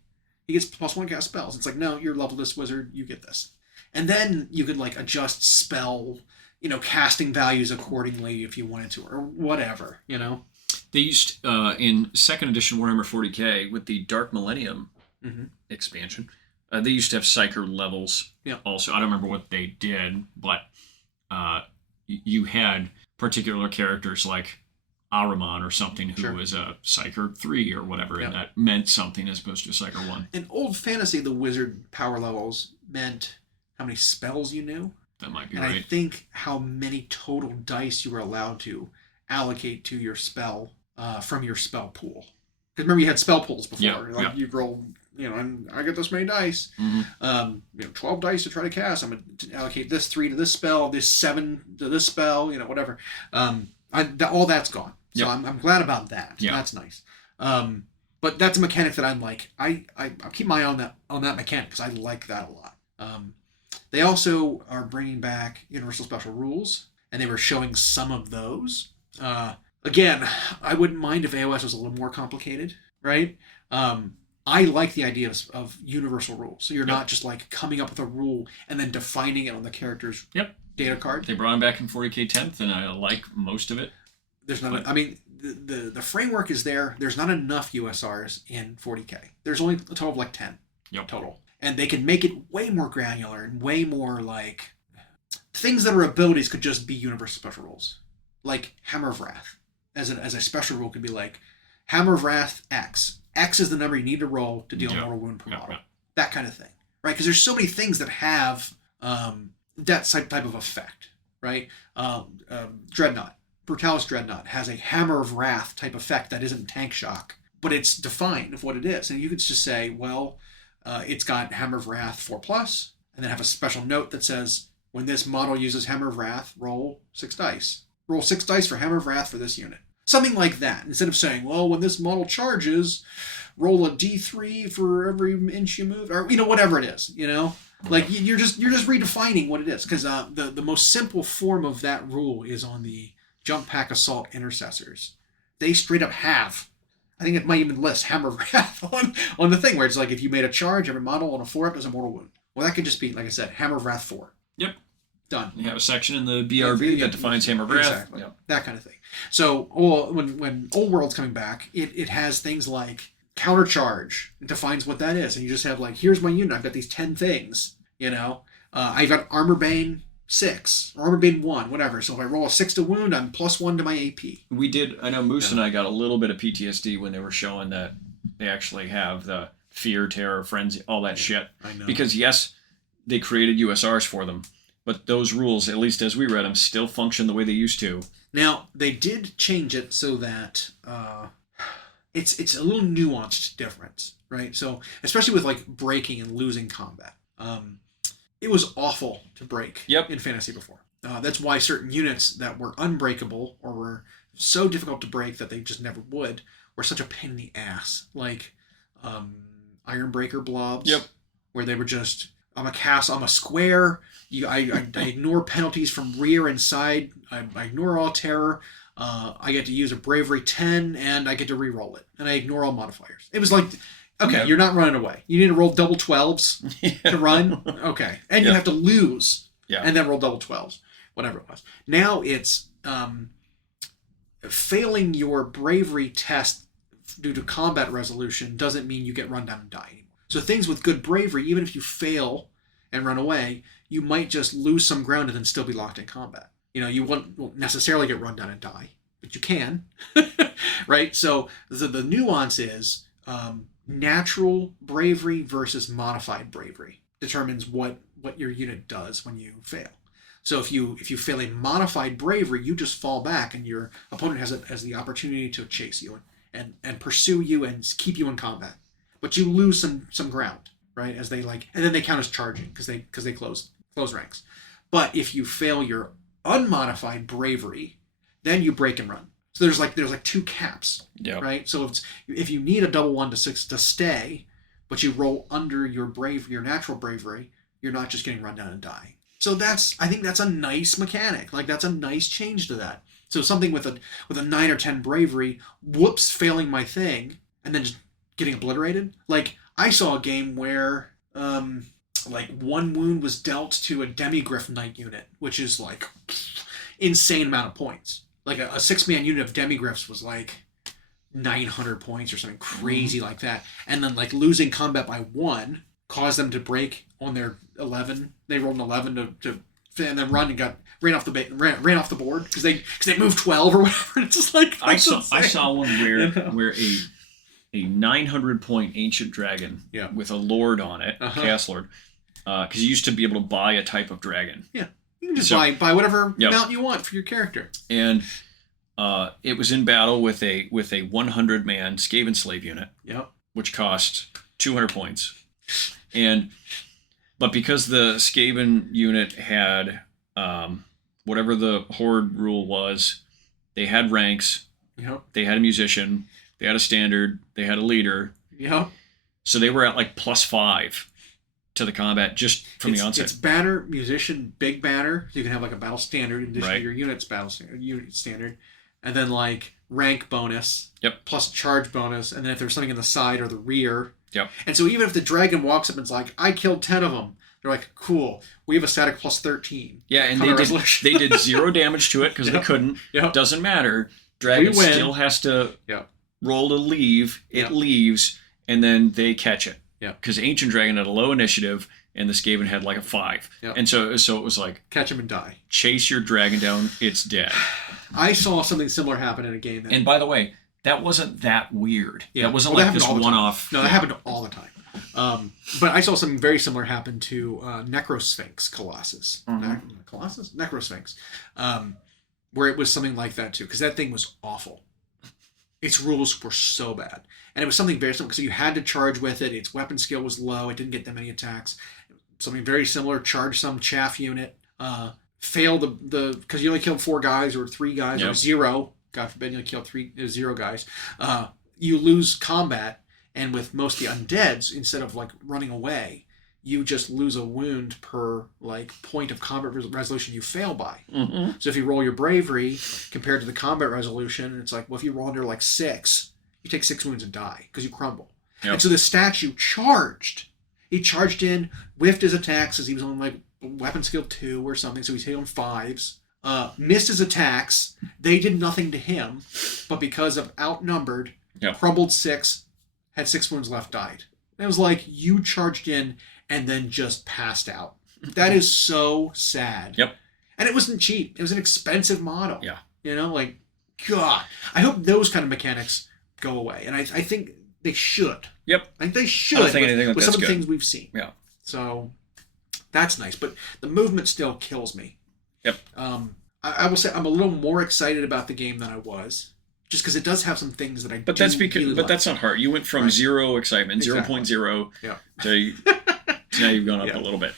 He gets +1 to cast spells. It's like, no, you're level this wizard, you get this. And then you could like adjust spell, casting values accordingly if you wanted to, or whatever, They used in 2nd edition Warhammer 40k with the Dark Millennium expansion. They used to have Psyker levels. Yeah. Also, I don't remember what they did, but you had particular characters like Ahriman or something who was a Psyker 3 or whatever, and that meant something as opposed to a Psyker 1. In old fantasy, the wizard power levels meant how many spells you knew. That might be and right. I think how many total dice you were allowed to allocate to your spell from your spell pool. Because remember, you had spell pools before. You'd roll, and I get this many dice. 12 dice to try to cast. I'm going to allocate this 3 to this spell, this 7 to this spell, whatever. All that's gone. So I'm glad about that. Yeah. That's nice. But that's a mechanic that I'm like, I keep my eye on that mechanic because I like that a lot. They also are bringing back universal special rules, and they were showing some of those. Again, I wouldn't mind if AOS was a little more complicated, right? I like the idea of universal rules. So you're not just like coming up with a rule and then defining it on the character's data card. They brought them back in 40k 10th, and I like most of it. There's not. I mean, the framework is there. There's not enough USRs in 40k. There's only a total of like 10 total. And they can make it way more granular and way more like things that are abilities could just be universal special rules. Like Hammer of Wrath as a special rule could be like Hammer of Wrath X. X is the number you need to roll to deal mortal wound per model. That kind of thing, right? Because there's so many things that have that type of effect, right? Dreadnought, Brutalis Dreadnought has a Hammer of Wrath type effect that isn't tank shock, but it's defined of what it is. And you could just say, well, it's got Hammer of Wrath 4+, and then have a special note that says, when this model uses Hammer of Wrath, roll 6 dice. Roll 6 dice for Hammer of Wrath for this unit. Something like that. Instead of saying, well, when this model charges, roll a d3 for every inch you move, or whatever it is. Like you're just redefining what it is. Because the most simple form of that rule is on the Jump Pack Assault Intercessors. They straight up have. I think it might even list Hammer of Wrath on the thing where it's like if you made a charge, every model on a 4-up is a mortal wound. Well, that could just be, like I said, Hammer of Wrath 4. Yep. Done. You have a section in the BRB that defines Hammer of Wrath. Exactly. Yep. That kind of thing. So when Old World's coming back, it has things like countercharge. It defines what that is. And you just have like, here's my unit. I've got these 10 things. I've got Armor Bane 6, or Armor Bane 1, whatever. So if I roll a 6 to wound, I'm +1 to my AP. We did, I know Moose and I got a little bit of PTSD when they were showing that they actually have the fear, terror, frenzy, all that shit. I know. Because yes, they created USRs for them, but those rules, at least as we read them, still function the way they used to. Now, they did change it so that it's a little nuanced difference, right? So, especially with like breaking and losing combat. It was awful to break in fantasy before. That's why certain units that were unbreakable or were so difficult to break that they just never would were such a pain in the ass. Like Ironbreaker blobs, where they were just, I'm a square. I ignore penalties from rear and side. I ignore all terror. I get to use a bravery 10 and I get to re-roll it. And I ignore all modifiers. It was like, okay, you're not running away. You need to roll double 12s to run. Okay. And you have to lose. Yeah. And then roll double 12s. Whatever it was. Now it's failing your bravery test due to combat resolution doesn't mean you get run down and die anymore. So things with good bravery, even if you fail and run away, you might just lose some ground and then still be locked in combat. You won't necessarily get run down and die, but you can, right? So the nuance is natural bravery versus modified bravery determines what your unit does when you fail. So if you fail a modified bravery, you just fall back, and your opponent has the opportunity to chase you and pursue you and keep you in combat, but you lose some ground, right? As they and then they count as charging because they close ranks. But if you fail your unmodified bravery, then you break and run. So there's like two caps, right? So if you need a double 1 to 6 to stay, but you roll under your natural bravery, you're not just getting run down and dying. So I think that's a nice mechanic. Like, that's a nice change to that. So something with a 9 or 10 bravery, failing my thing, and then just getting obliterated. Like, I saw a game where 1 wound was dealt to a Demigryph Knight unit, which is like insane amount of points. Like a 6-man unit of Demigryphs was like 900 points or something crazy like that. And then losing combat by 1 caused them to break on their 11. They rolled an 11 to and then ran off the board because they moved 12 or whatever. It's just like, I saw one where a 900 point ancient dragon with a lord on it, Chaos Lord, because you used to be able to buy a type of dragon. Yeah, you can just buy whatever mount you want for your character. And it was in battle with a 100 man Skaven slave unit, which cost 200 points. But because the Skaven unit had whatever the horde rule was, they had ranks, they had a musician, they had a standard, they had a leader. So they were at +5 to the combat just from the onset. It's banner, musician, big banner. So you can have a battle standard in addition to your unit's unit standard. And then rank bonus. Plus charge bonus. And then if there's something in the side or the rear. And so even if the dragon walks up and is like, I killed 10 of them, they're like, cool, we have a static +13. Yeah, and they did 0 damage to it because they couldn't. Doesn't matter. Dragon still has to roll to leave. It leaves, and then they catch it. Because Ancient Dragon had a low initiative, and the Skaven had a 5. And so it was like, catch him and die. Chase your dragon down, it's dead. I saw something similar happen in a game. And by the way, that wasn't that weird. That wasn't this one-off. No, that happened all the time. But I saw something very similar happen to Necrosphinx Colossus. Necrosphinx. Where it was something like that too, because that thing was awful. Its rules were so bad. And it was something very similar, because you had to charge with it. Its weapon skill was low. It didn't get that many attacks. Something very similar, charge some chaff unit. Fail because you only killed 4 guys or 3 guys or 0. God forbid you only killed 0 guys. You lose combat, and with most of the undeads, instead of running away, you just lose a wound per point of combat resolution you fail by. So if you roll your bravery compared to the combat resolution, it's if you roll under 6, you take 6 wounds and die because you crumble. And so the statue he charged in, whiffed his attacks as he was on weapon skill 2 or something, so he's hit on 5s. Missed his attacks. They did nothing to him, but because of outnumbered, crumbled 6, had 6 wounds left, died. And it was you charged in and then just passed out. That is so sad. And it wasn't cheap. It was an expensive model. God. I hope those kind of mechanics go away. And I think they should. I think they should. I don't think anything with some of the good. things we've seen. So that's nice. But the movement still kills me. I will say I'm a little more excited about the game than I was, just because it does have some things that I. But that's not hard. You went from 0 excitement, 0.0, to now you've gone up a little bit.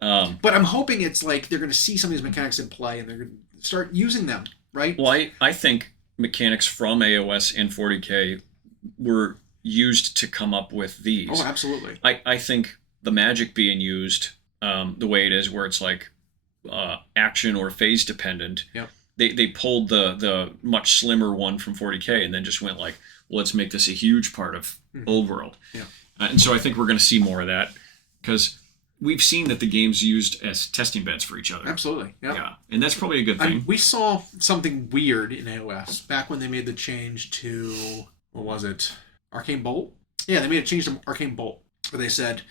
But I'm hoping it's they're going to see some of these mechanics in play and they're going to start using them, right? Well, I think mechanics from AOS and 40K were used to come up with these. Oh, absolutely. I think the magic being used the way it is, where it's action or phase dependent. They pulled the much slimmer one from 40K and then just went well, let's make this a huge part of Old World. And so I think we're going to see more of that, because we've seen that the game's used as testing beds for each other. Absolutely. And that's probably a good thing. We saw something weird in AOS back when they made the change to, what was it? Arcane Bolt? Yeah, they made a change to Arcane Bolt, where they said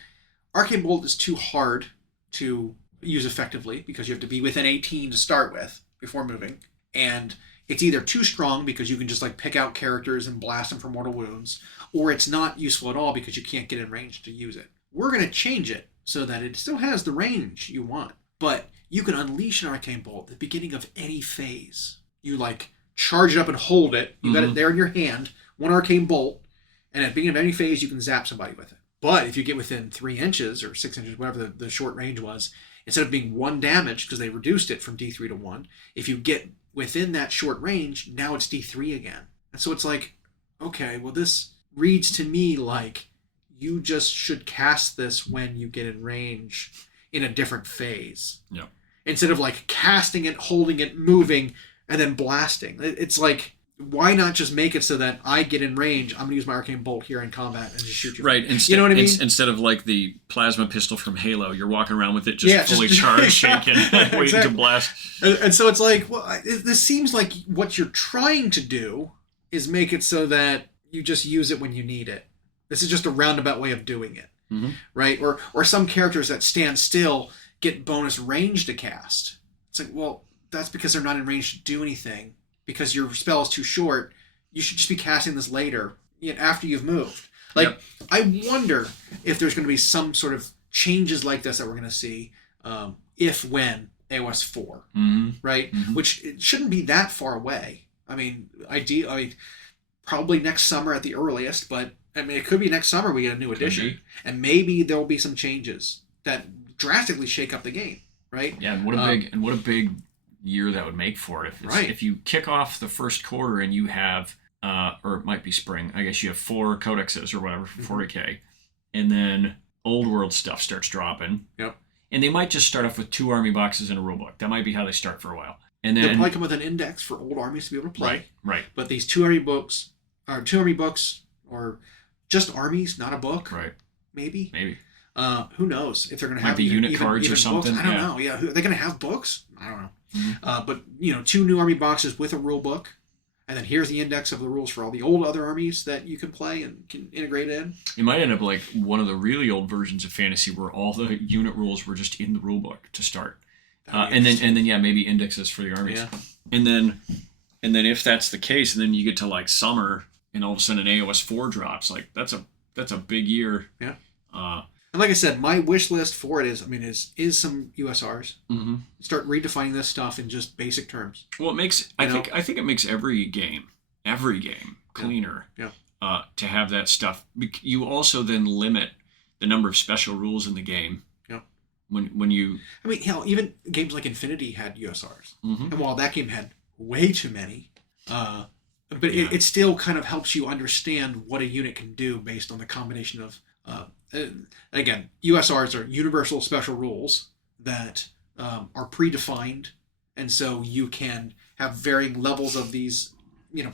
Arcane Bolt is too hard to use effectively because you have to be within 18 to start with before moving. And it's either too strong because you can just like pick out characters and blast them for mortal wounds, or it's not useful at all because you can't get in range to use it. We're going to change it so that it still has the range you want, but you can unleash an arcane bolt at the beginning of any phase. You like charge it up and hold it. You got it there in your hand, one arcane bolt, and at the beginning of any phase, you can zap somebody with it. But if you get within 3 inches or 6 inches, whatever the short range was, instead of being 1 damage, because they reduced it from D3 to 1, if you get within that short range, now it's D3 again. And so it's like, okay, well, this reads to me like you just should cast this when you get in range in a different phase. Yeah. Instead of like casting it, holding it, moving, and then blasting. It's like, why not just make it so that I get in range, I'm going to use my arcane bolt here in combat and just shoot you. Right. You know what I mean? Instead of like the plasma pistol from Halo, you're walking around with it just fully charged, shaking, waiting to blast. And so it's like, well, this seems like what you're trying to do is make it so that you just use it when you need it. This is just a roundabout way of doing it. Right? Or some characters that stand still get bonus range to cast. It's like, well, that's because they're not in range to do anything. Because your spell is too short, you should just be casting this later, after you've moved. Like, I wonder if there's going to be some sort of changes like this that we're going to see when AOS 4, right? Which it shouldn't be that far away. I mean, probably next summer at the earliest, but I mean, it could be next summer we get a new edition. And maybe there will be some changes that drastically shake up the game, right? Yeah, and what a big year that would make for it. If you kick off the first quarter and you have, or it might be spring, I guess you have 4 codexes or whatever for 40k, and then old world stuff starts dropping. Yep. And they might just start off with 2 army boxes and a rulebook. That might be how they start for a while. And then they'll probably come with an index for old armies to be able to play. Right. But these 2 army books, or just armies, not a book. Right. Maybe. Who knows if they're going to have be unit cards or something. Books. I don't know. Yeah, are they going to have books? I don't know. But 2 new army boxes with a rule book, and then here's the index of the rules for all the old other armies that you can play and can integrate in. It might end up like one of the really old versions of Fantasy where all the unit rules were just in the rule book to start, and then maybe indexes for the armies. Yeah. And then if that's the case, and then you get to like summer, and all of a sudden an AOS 4 drops, like that's a big year. Yeah. And like I said, my wish list for it is some USRs. Start redefining this stuff in just basic terms. Well, it makes I think it makes every game cleaner. Yeah. To have that stuff. You also then limit the number of special rules in the game. Yeah. When you. I mean, hell, even games like Infinity had USRs, and while that game had way too many, but it still kind of helps you understand what a unit can do based on the combination of. Again, USRs are universal special rules that are predefined, and so you can have varying levels of these,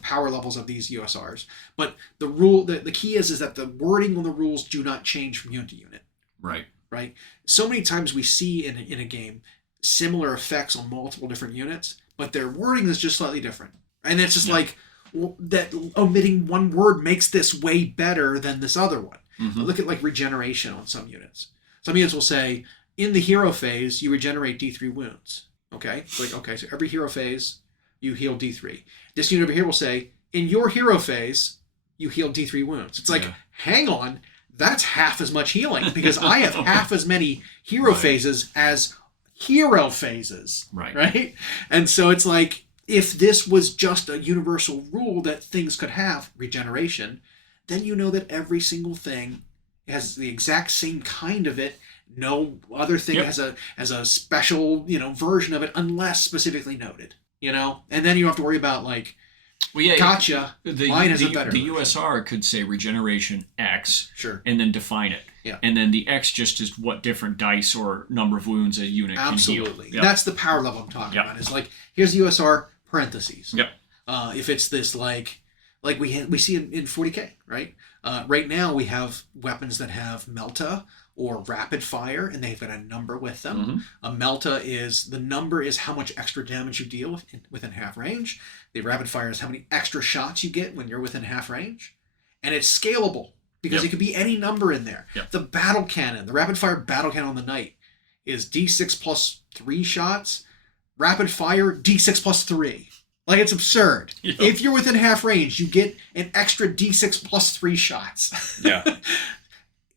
power levels of these USRs. But the key is that the wording on the rules do not change from unit to unit. Right. So many times we see in a game similar effects on multiple different units, but their wording is just slightly different, and it's just like that. Omitting one word makes this way better than this other one. Look at like regeneration on some units. Some units will say, in the hero phase, you regenerate D3 wounds. Okay? So every hero phase, you heal D3. This unit over here will say, in your hero phase, you heal D3 wounds. It's like, hang on, that's half as much healing because I have half as many hero phases as hero phases. Right? And so it's like, if this was just a universal rule that things could have, regeneration, then you know that every single thing has the exact same kind of it. No other thing has a special, version of it unless specifically noted, And then you don't have to worry about like, gotcha, mine has a better The USR could say regeneration X, sure, and then define it. Yeah. And then the X just is what different dice or number of wounds a unit can heal. Absolutely. Yep. That's the power level I'm talking about. It's like, here's the USR parentheses. Yep. If it's this like we see in 40k, right? Right now we have weapons that have Melta or rapid fire, and they've got a number with them. A Melta the number is how much extra damage you deal within half range. The rapid fire is how many extra shots you get when you're within half range. And it's scalable because it could be any number in there. The battle cannon, the rapid fire battle cannon on the knight is D6 plus 3 shots, rapid fire D6 plus 3. Like, it's absurd. Yeah. If you're within half range, you get an extra D6 plus 3 shots. Yeah.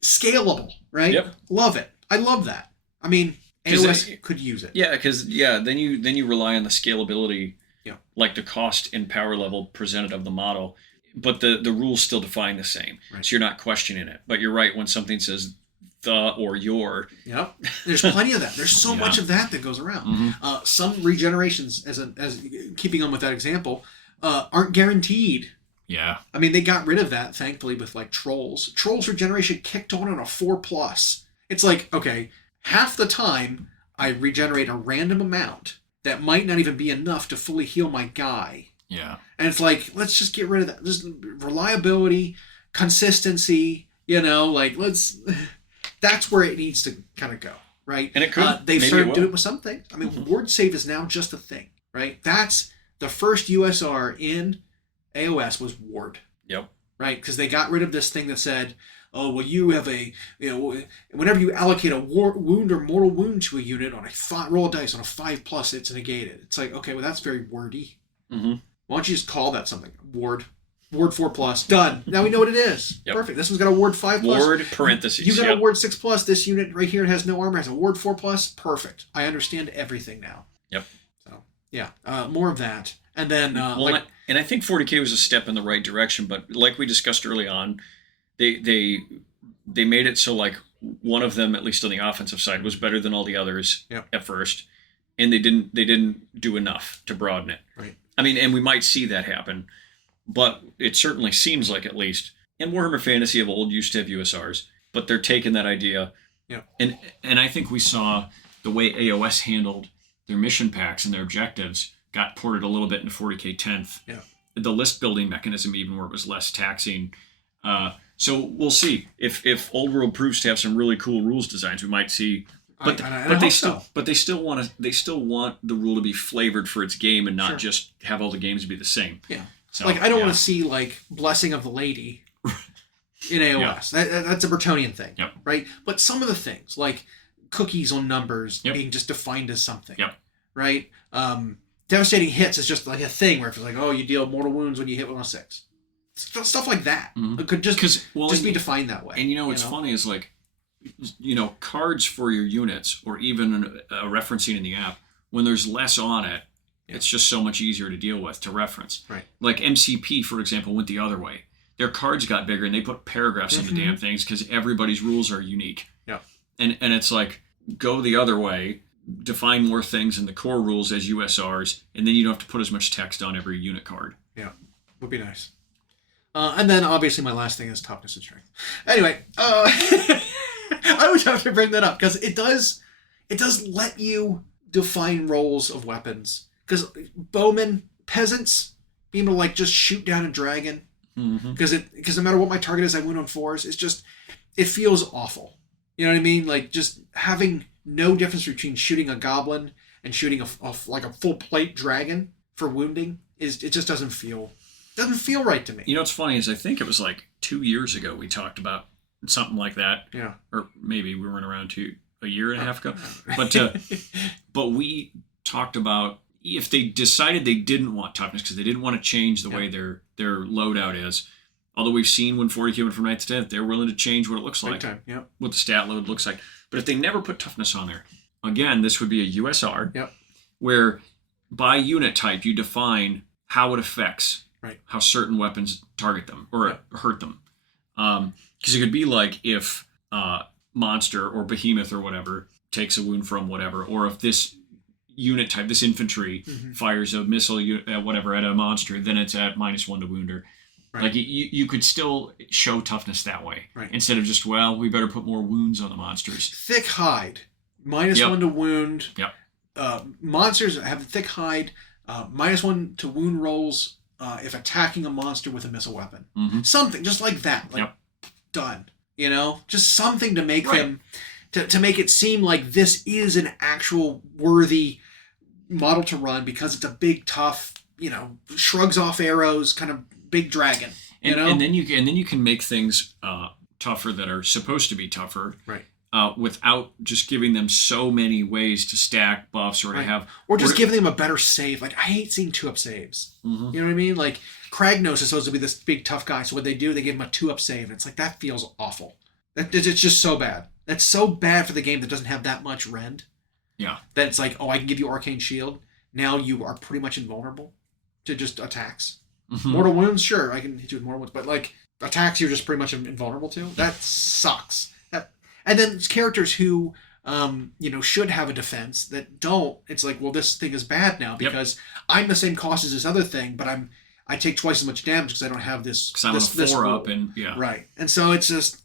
Scalable, right? Yep. Love it. I love that. I mean, AOS could use it. Yeah, because then you rely on the scalability, Yeah. like the cost and power level presented of the model, but the rules still define the same. Right. So you're not questioning it. But you're right when something says the or your. Yep. There's plenty of that. There's so much of that that goes around. Mm-hmm. Some regenerations, as keeping on with that example, aren't guaranteed. Yeah. I mean, they got rid of that, thankfully, with like Trolls. Trolls regeneration kicked on a 4+. It's like, okay, half the time I regenerate a random amount that might not even be enough to fully heal my guy. Yeah. And it's like, let's just get rid of that. Just reliability, consistency, like that's where it needs to kind of go, right? And it could. They've Maybe started it doing will. it with some things. I mean, ward save is now just a thing, right? That's the first USR in AOS was ward. Yep. Right? Because they got rid of this thing that said, oh, well, you have whenever you allocate a wound or mortal wound to a unit on roll a dice on a 5+, it's negated. It's like, okay, well, that's very wordy. Mm-hmm. Why don't you just call that something? Ward 4+, done. Now we know what it is. Yep. Perfect. This one's got a ward 5+. Ward parentheses. You got a ward 6+. This unit right here has no armor, has a ward 4+. Perfect. I understand everything now. Yep. So yeah, more of that, and then and I think 40K was a step in the right direction, but like we discussed early on, they made it so like one of them, at least on the offensive side, was better than all the others at first, and they didn't do enough to broaden it. Right. I mean, and we might see that happen, but it certainly seems like, at least in Warhammer Fantasy of old, used to have USRs, but they're taking that idea. Yeah. And I think we saw the way AOS handled their mission packs and their objectives got ported a little bit into 40K 10th. Yeah. The list building mechanism, even where it was less taxing. So we'll see if Old World proves to have some really cool rules designs. We might see, but they still want the rule to be flavored for its game and not just have all the games be the same. Yeah. So, like, I don't want to see like Blessing of the Lady in AOS. Yeah. That's a Bretonnian thing, yep. right? But some of the things like cookies on numbers yep. being just defined as something, yep. right? Devastating hits is just like a thing where it's like, oh, you deal mortal wounds when you hit 1 on 6. Stuff like that. Mm-hmm. It could just be defined that way. And what's funny is like, cards for your units, or even referencing in the app, when there's less on it, it's just so much easier to deal with, to reference. Right. Like MCP, for example, went the other way. Their cards got bigger and they put paragraphs in the damn things because everybody's rules are unique. Yeah. And it's like, go the other way, define more things in the core rules as USRs, and then you don't have to put as much text on every unit card. Yeah, would be nice. And then obviously my last thing is toughness and strength. Anyway, I always have to bring that up because it does let you define roles of weapons. Because bowmen, peasants, being able to like just shoot down a dragon, because no matter what my target is, I wound on 4s. It's just, it feels awful. You know what I mean? Like, just having no difference between shooting a goblin and shooting a full plate dragon for wounding it just doesn't feel right to me. You know what's funny is I think it was like 2 years ago we talked about something like that. Yeah. Or maybe we weren't around a year and a half ago. But we talked about if they decided they didn't want toughness because they didn't want to change the way their loadout is. Although we've seen when 40K went from 9th to 10th, they're willing to change what it looks like. Big time, yeah. What the stat load looks like. But if they never put toughness on there, again, this would be a USR where by unit type you define how it affects how certain weapons target them or hurt them. Because it could be like if monster or behemoth or whatever takes a wound from whatever, or if this unit type, this infantry, fires a missile whatever at a monster, then it's at -1 to wounder. Right. Like you could still show toughness that way instead of just, well, we better put more wounds on the monsters. Thick hide, -1 to wound. Yep. Monsters have thick hide, -1 to wound rolls if attacking a monster with a missile weapon. Something just like that. Done. Just something to make them to make it seem like this is an actual worthy model to run because it's a big, tough, shrugs off arrows, kind of big dragon. And then you can make things tougher that are supposed to be tougher. Right. without just giving them so many ways to stack buffs or to have... Or just giving them a better save. Like, I hate seeing 2-up saves. Mm-hmm. You know what I mean? Like, Kragnos is supposed to be this big tough guy, so what they do, they give him a 2-up save. And it's like, that feels awful. It's just so bad. That's so bad for the game that doesn't have that much rend. Yeah. That it's like, oh, I can give you Arcane Shield. Now you are pretty much invulnerable to just attacks. Mm-hmm. Mortal Wounds, sure, I can hit you with Mortal Wounds, but like attacks you're just pretty much invulnerable to. That sucks. And then characters who should have a defense that don't. It's like, well, this thing is bad now because I'm the same cost as this other thing, but I take twice as much damage because I don't have this. Because I'm a 4-up and yeah. Right, and so it's just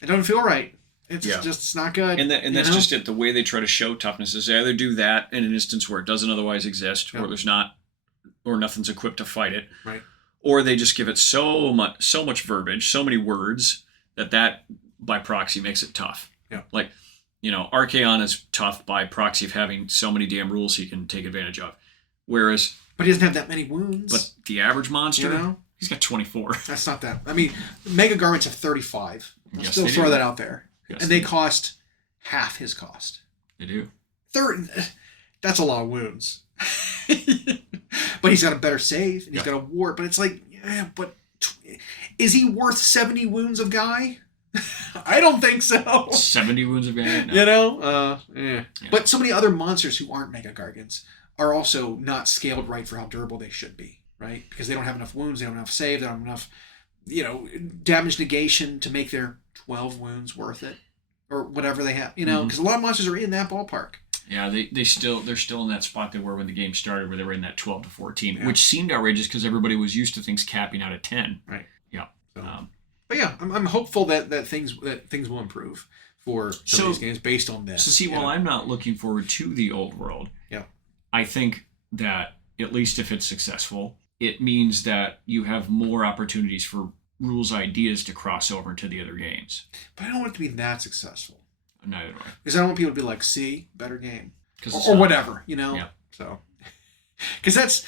it doesn't feel right. It's just it's not good. And that's just it. The way they try to show toughness is they either do that in an instance where it doesn't otherwise exist, or there's not, or nothing's equipped to fight it, right? Or they just give it so much verbiage, so many words that by proxy makes it tough. Yeah. Like, Archaon is tough by proxy of having so many damn rules he can take advantage of, whereas. But he doesn't have that many wounds. But the average monster, he's got 24. That's not that. I mean, Mega Garments have 35. I'll still throw that out there. Yes, and they cost half his cost. They do. That's a lot of wounds. But he's got a better save, and he's got a ward. But it's like, but is he worth 70 wounds of Guy? I don't think so. 70 wounds of Guy? No. Yeah. But so many other monsters who aren't Mega Gargants are also not scaled right for how durable they should be, right? Because they don't have enough wounds, they don't have enough save, they don't have enough, damage negation to make their 12 wounds worth it, or whatever they have, because a lot of monsters are in that ballpark. Yeah, they're still in that spot they were when the game started, where they were in that 12 to 14, which seemed outrageous because everybody was used to things capping out at 10. Right. Yeah. So, but yeah, I'm hopeful that things will improve for some of these games based on this. So see, while I'm not looking forward to the old world, I think that at least if it's successful, it means that you have more opportunities for rules ideas to cross over into the other games. But I don't want it to be that successful. Neither do I. Because I don't want people to be like, see, better game. Or whatever, Yeah. So, because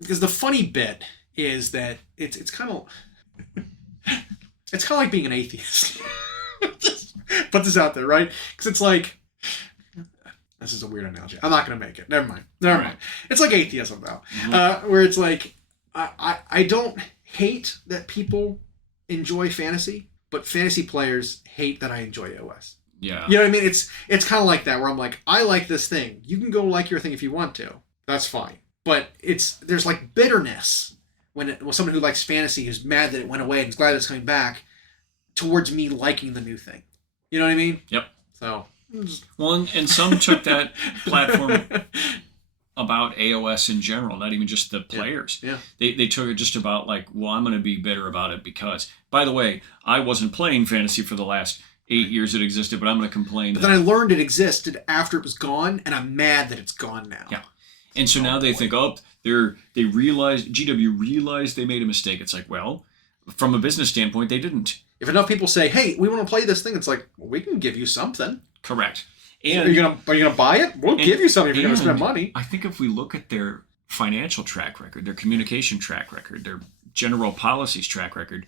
the funny bit is that it's kind of like being an atheist. Just put this out there, right? Because it's like, this is a weird analogy. I'm not going to make it. Never mind. It's like atheism, though. Mm-hmm. Where it's like, I don't hate that people enjoy fantasy, but fantasy players hate that I enjoy AOS. Yeah. You know what I mean? It's kind of like that, where I'm like, I like this thing. You can go like your thing if you want to. That's fine. But there's like bitterness when someone who likes fantasy is mad that it went away and is glad it's coming back, towards me liking the new thing. You know what I mean? Yep. So. Well, and some took that platform about AOS in general, not even just the players. Yeah. They took it just about like, well, I'm going to be bitter about it because, by the way, I wasn't playing fantasy for the last 8 years it existed, but I'm going to complain. But then I learned it existed after it was gone, and I'm mad that it's gone now. Yeah. And so now they think, they realized, GW realized they made a mistake. It's like, well, from a business standpoint, they didn't. If enough people say, hey, we want to play this thing, it's like, well, we can give you something. Correct. And are you gonna buy it? We'll give you something if you're gonna spend money. I think if we look at their financial track record, their communication track record, their general policies track record,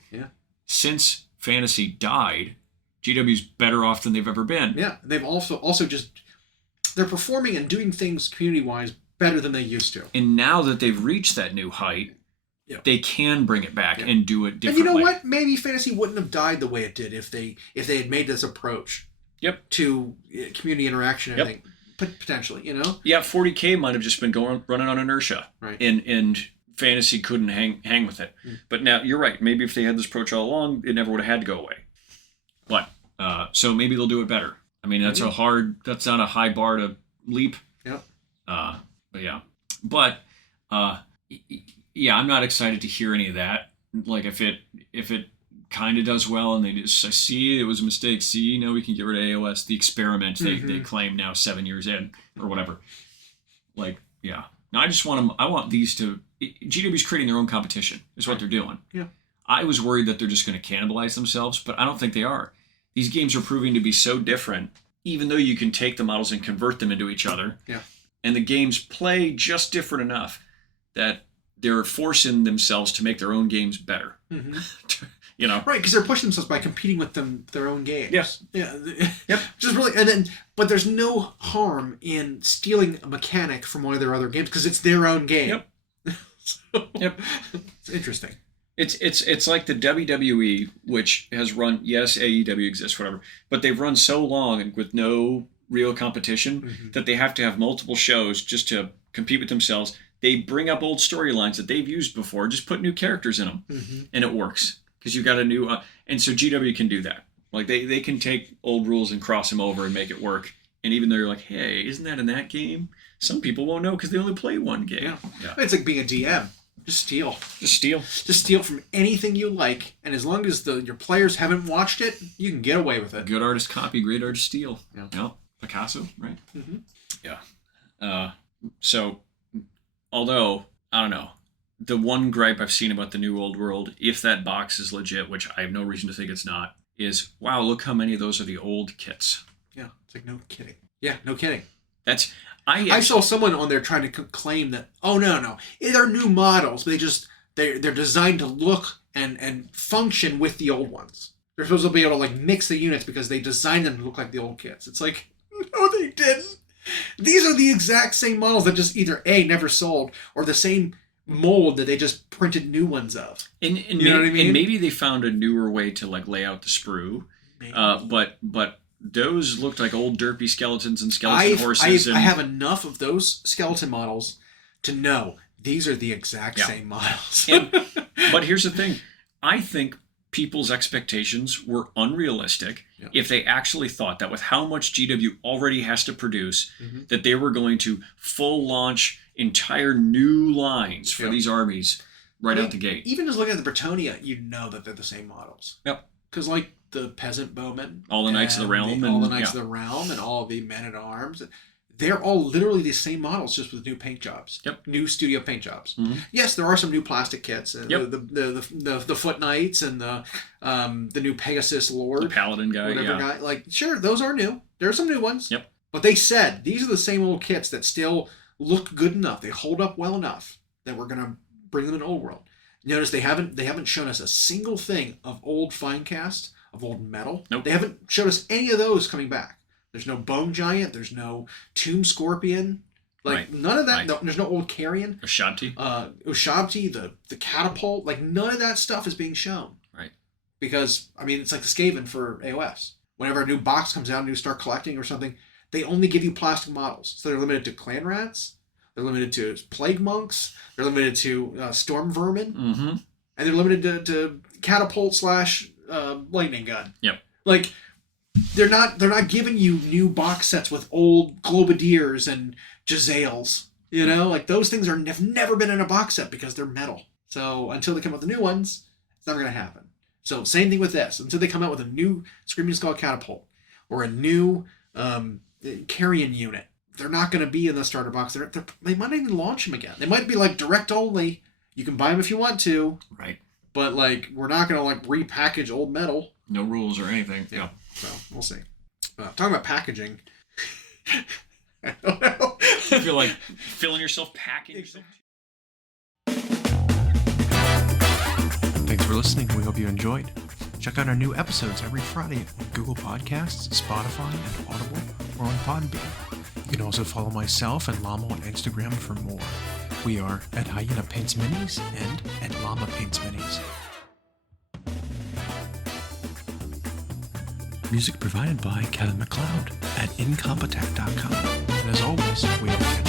since fantasy died, GW's better off than they've ever been. Yeah, they've also just they're performing and doing things community wise better than they used to. And now that they've reached that new height, they can bring it back and do it differently. And you know what? Maybe fantasy wouldn't have died the way it did if they had made this approach. To community interaction and everything. Potentially, Yeah, 40K might have just been running on inertia. Right. And fantasy couldn't hang with it. But now, you're right. Maybe if they had this approach all along, it never would have had to go away. But, so maybe they'll do it better. I mean, that's that's not a high bar to leap. Yep. But yeah. But, I'm not excited to hear any of that. Like, if it kind of does well and they just see it was a mistake, now we can get rid of AOS, the experiment they claim now 7 years in or whatever. Like, now I just want them, I want these to, GW's creating their own competition is what they're doing. Yeah. I was worried that they're just going to cannibalize themselves, but I don't think they are. These games are proving to be so different, even though you can take the models and convert them into each other. Yeah. And the games play just different enough that they're forcing themselves to make their own games better. You know, right? Because they're pushing themselves by competing with their own games. Yes. Yeah. Yep. Just really, but there's no harm in stealing a mechanic from one of their other games because it's their own game. Yep. So, Yep. It's interesting. It's like the WWE, which has run, yes, AEW exists, whatever, but they've run so long and with no real competition that they have to have multiple shows just to compete with themselves. They bring up old storylines that they've used before, just put new characters in them, and it works because you've got a new. And so GW can do that. Like they can take old rules and cross them over and make it work. And even though you're like, hey, isn't that in that game? Some people won't know because they only play one game. Yeah. It's like being a DM. Just steal. Just steal. Just steal from anything you like, and as long as your players haven't watched it, you can get away with it. Good artist copy, great artist steal. Yeah. Picasso, right? Mm-hmm. Yeah. So, although, I don't know, the one gripe I've seen about the new old world, if that box is legit, which I have no reason to think it's not, is, wow, look how many of those are the old kits. Yeah, it's like, no kidding. Yeah, no kidding. I saw someone on there trying to claim that, oh, no. They're new models, but they're designed to look and function with the old ones. They're supposed to be able to like mix the units because they designed them to look like the old kits. It's like, no, they didn't. These are the exact same models that just either A, never sold, or the same mold that they just printed new ones of. And you know what I mean? And maybe they found a newer way to like lay out the sprue. But those looked like old derpy skeletons and skeleton horses. I have enough of those skeleton models to know these are the exact same models. But here's the thing. I think people's expectations were unrealistic if they actually thought that with how much GW already has to produce, that they were going to full launch entire new lines for these armies out the gate. Even just looking at the Bretonnia, you know that they're the same models. Yep. Because like the peasant bowmen, all the Knights of the Realm, all the Knights of the Realm, and all the men at arms, they're all literally the same models, just with new paint jobs. Yep. New studio paint jobs. Yes, there are some new plastic kits. The Foot Knights and the new Pegasus Lord, the Paladin guy, guy. Like, sure, those are new. There are some new ones. Yep. But they said these are the same old kits that still look good enough. They hold up well enough that we're gonna bring them in Old World. Notice they haven't shown us a single thing of old fine cast, of old metal. Nope. They haven't showed us any of those coming back. There's no Bone Giant. There's no Tomb Scorpion. Like none of that. Right. No, there's no old Carrion. Ushabti. Ushabti, the catapult. Like none of that stuff is being shown. Right. Because I mean, it's like the Skaven for AOS. Whenever a new box comes out and you start collecting or something, they only give you plastic models. So they're limited to clan rats. They're limited to plague monks. They're limited to storm vermin. Mm-hmm. And they're limited to catapult / lightning gun. Yep. Like they're not giving you new box sets with old Globadiers and Jezzails. You know, like those things have never been in a box set because they're metal. So until they come out with the new ones, it's never going to happen. So same thing with this. Until they come out with a new Screaming Skull catapult or a new Carrion unit, they're not going to be in the starter box. They might not even launch them again. They might be like direct only. You can buy them if you want to. Right. But like we're not going to like repackage old metal. No rules or anything. Yeah. So we'll see. Talking about packaging. I don't know. I feel like filling yourself packing. Thanks for listening. We hope you enjoyed. Check out our new episodes every Friday on Google Podcasts, Spotify, and Audible, or on Podbean. You can also follow myself and Llama on Instagram for more. We are at Hyena Paints Minis and at Llama Paints Minis. Music provided by Kevin MacLeod at incompetech.com. And as always, we hope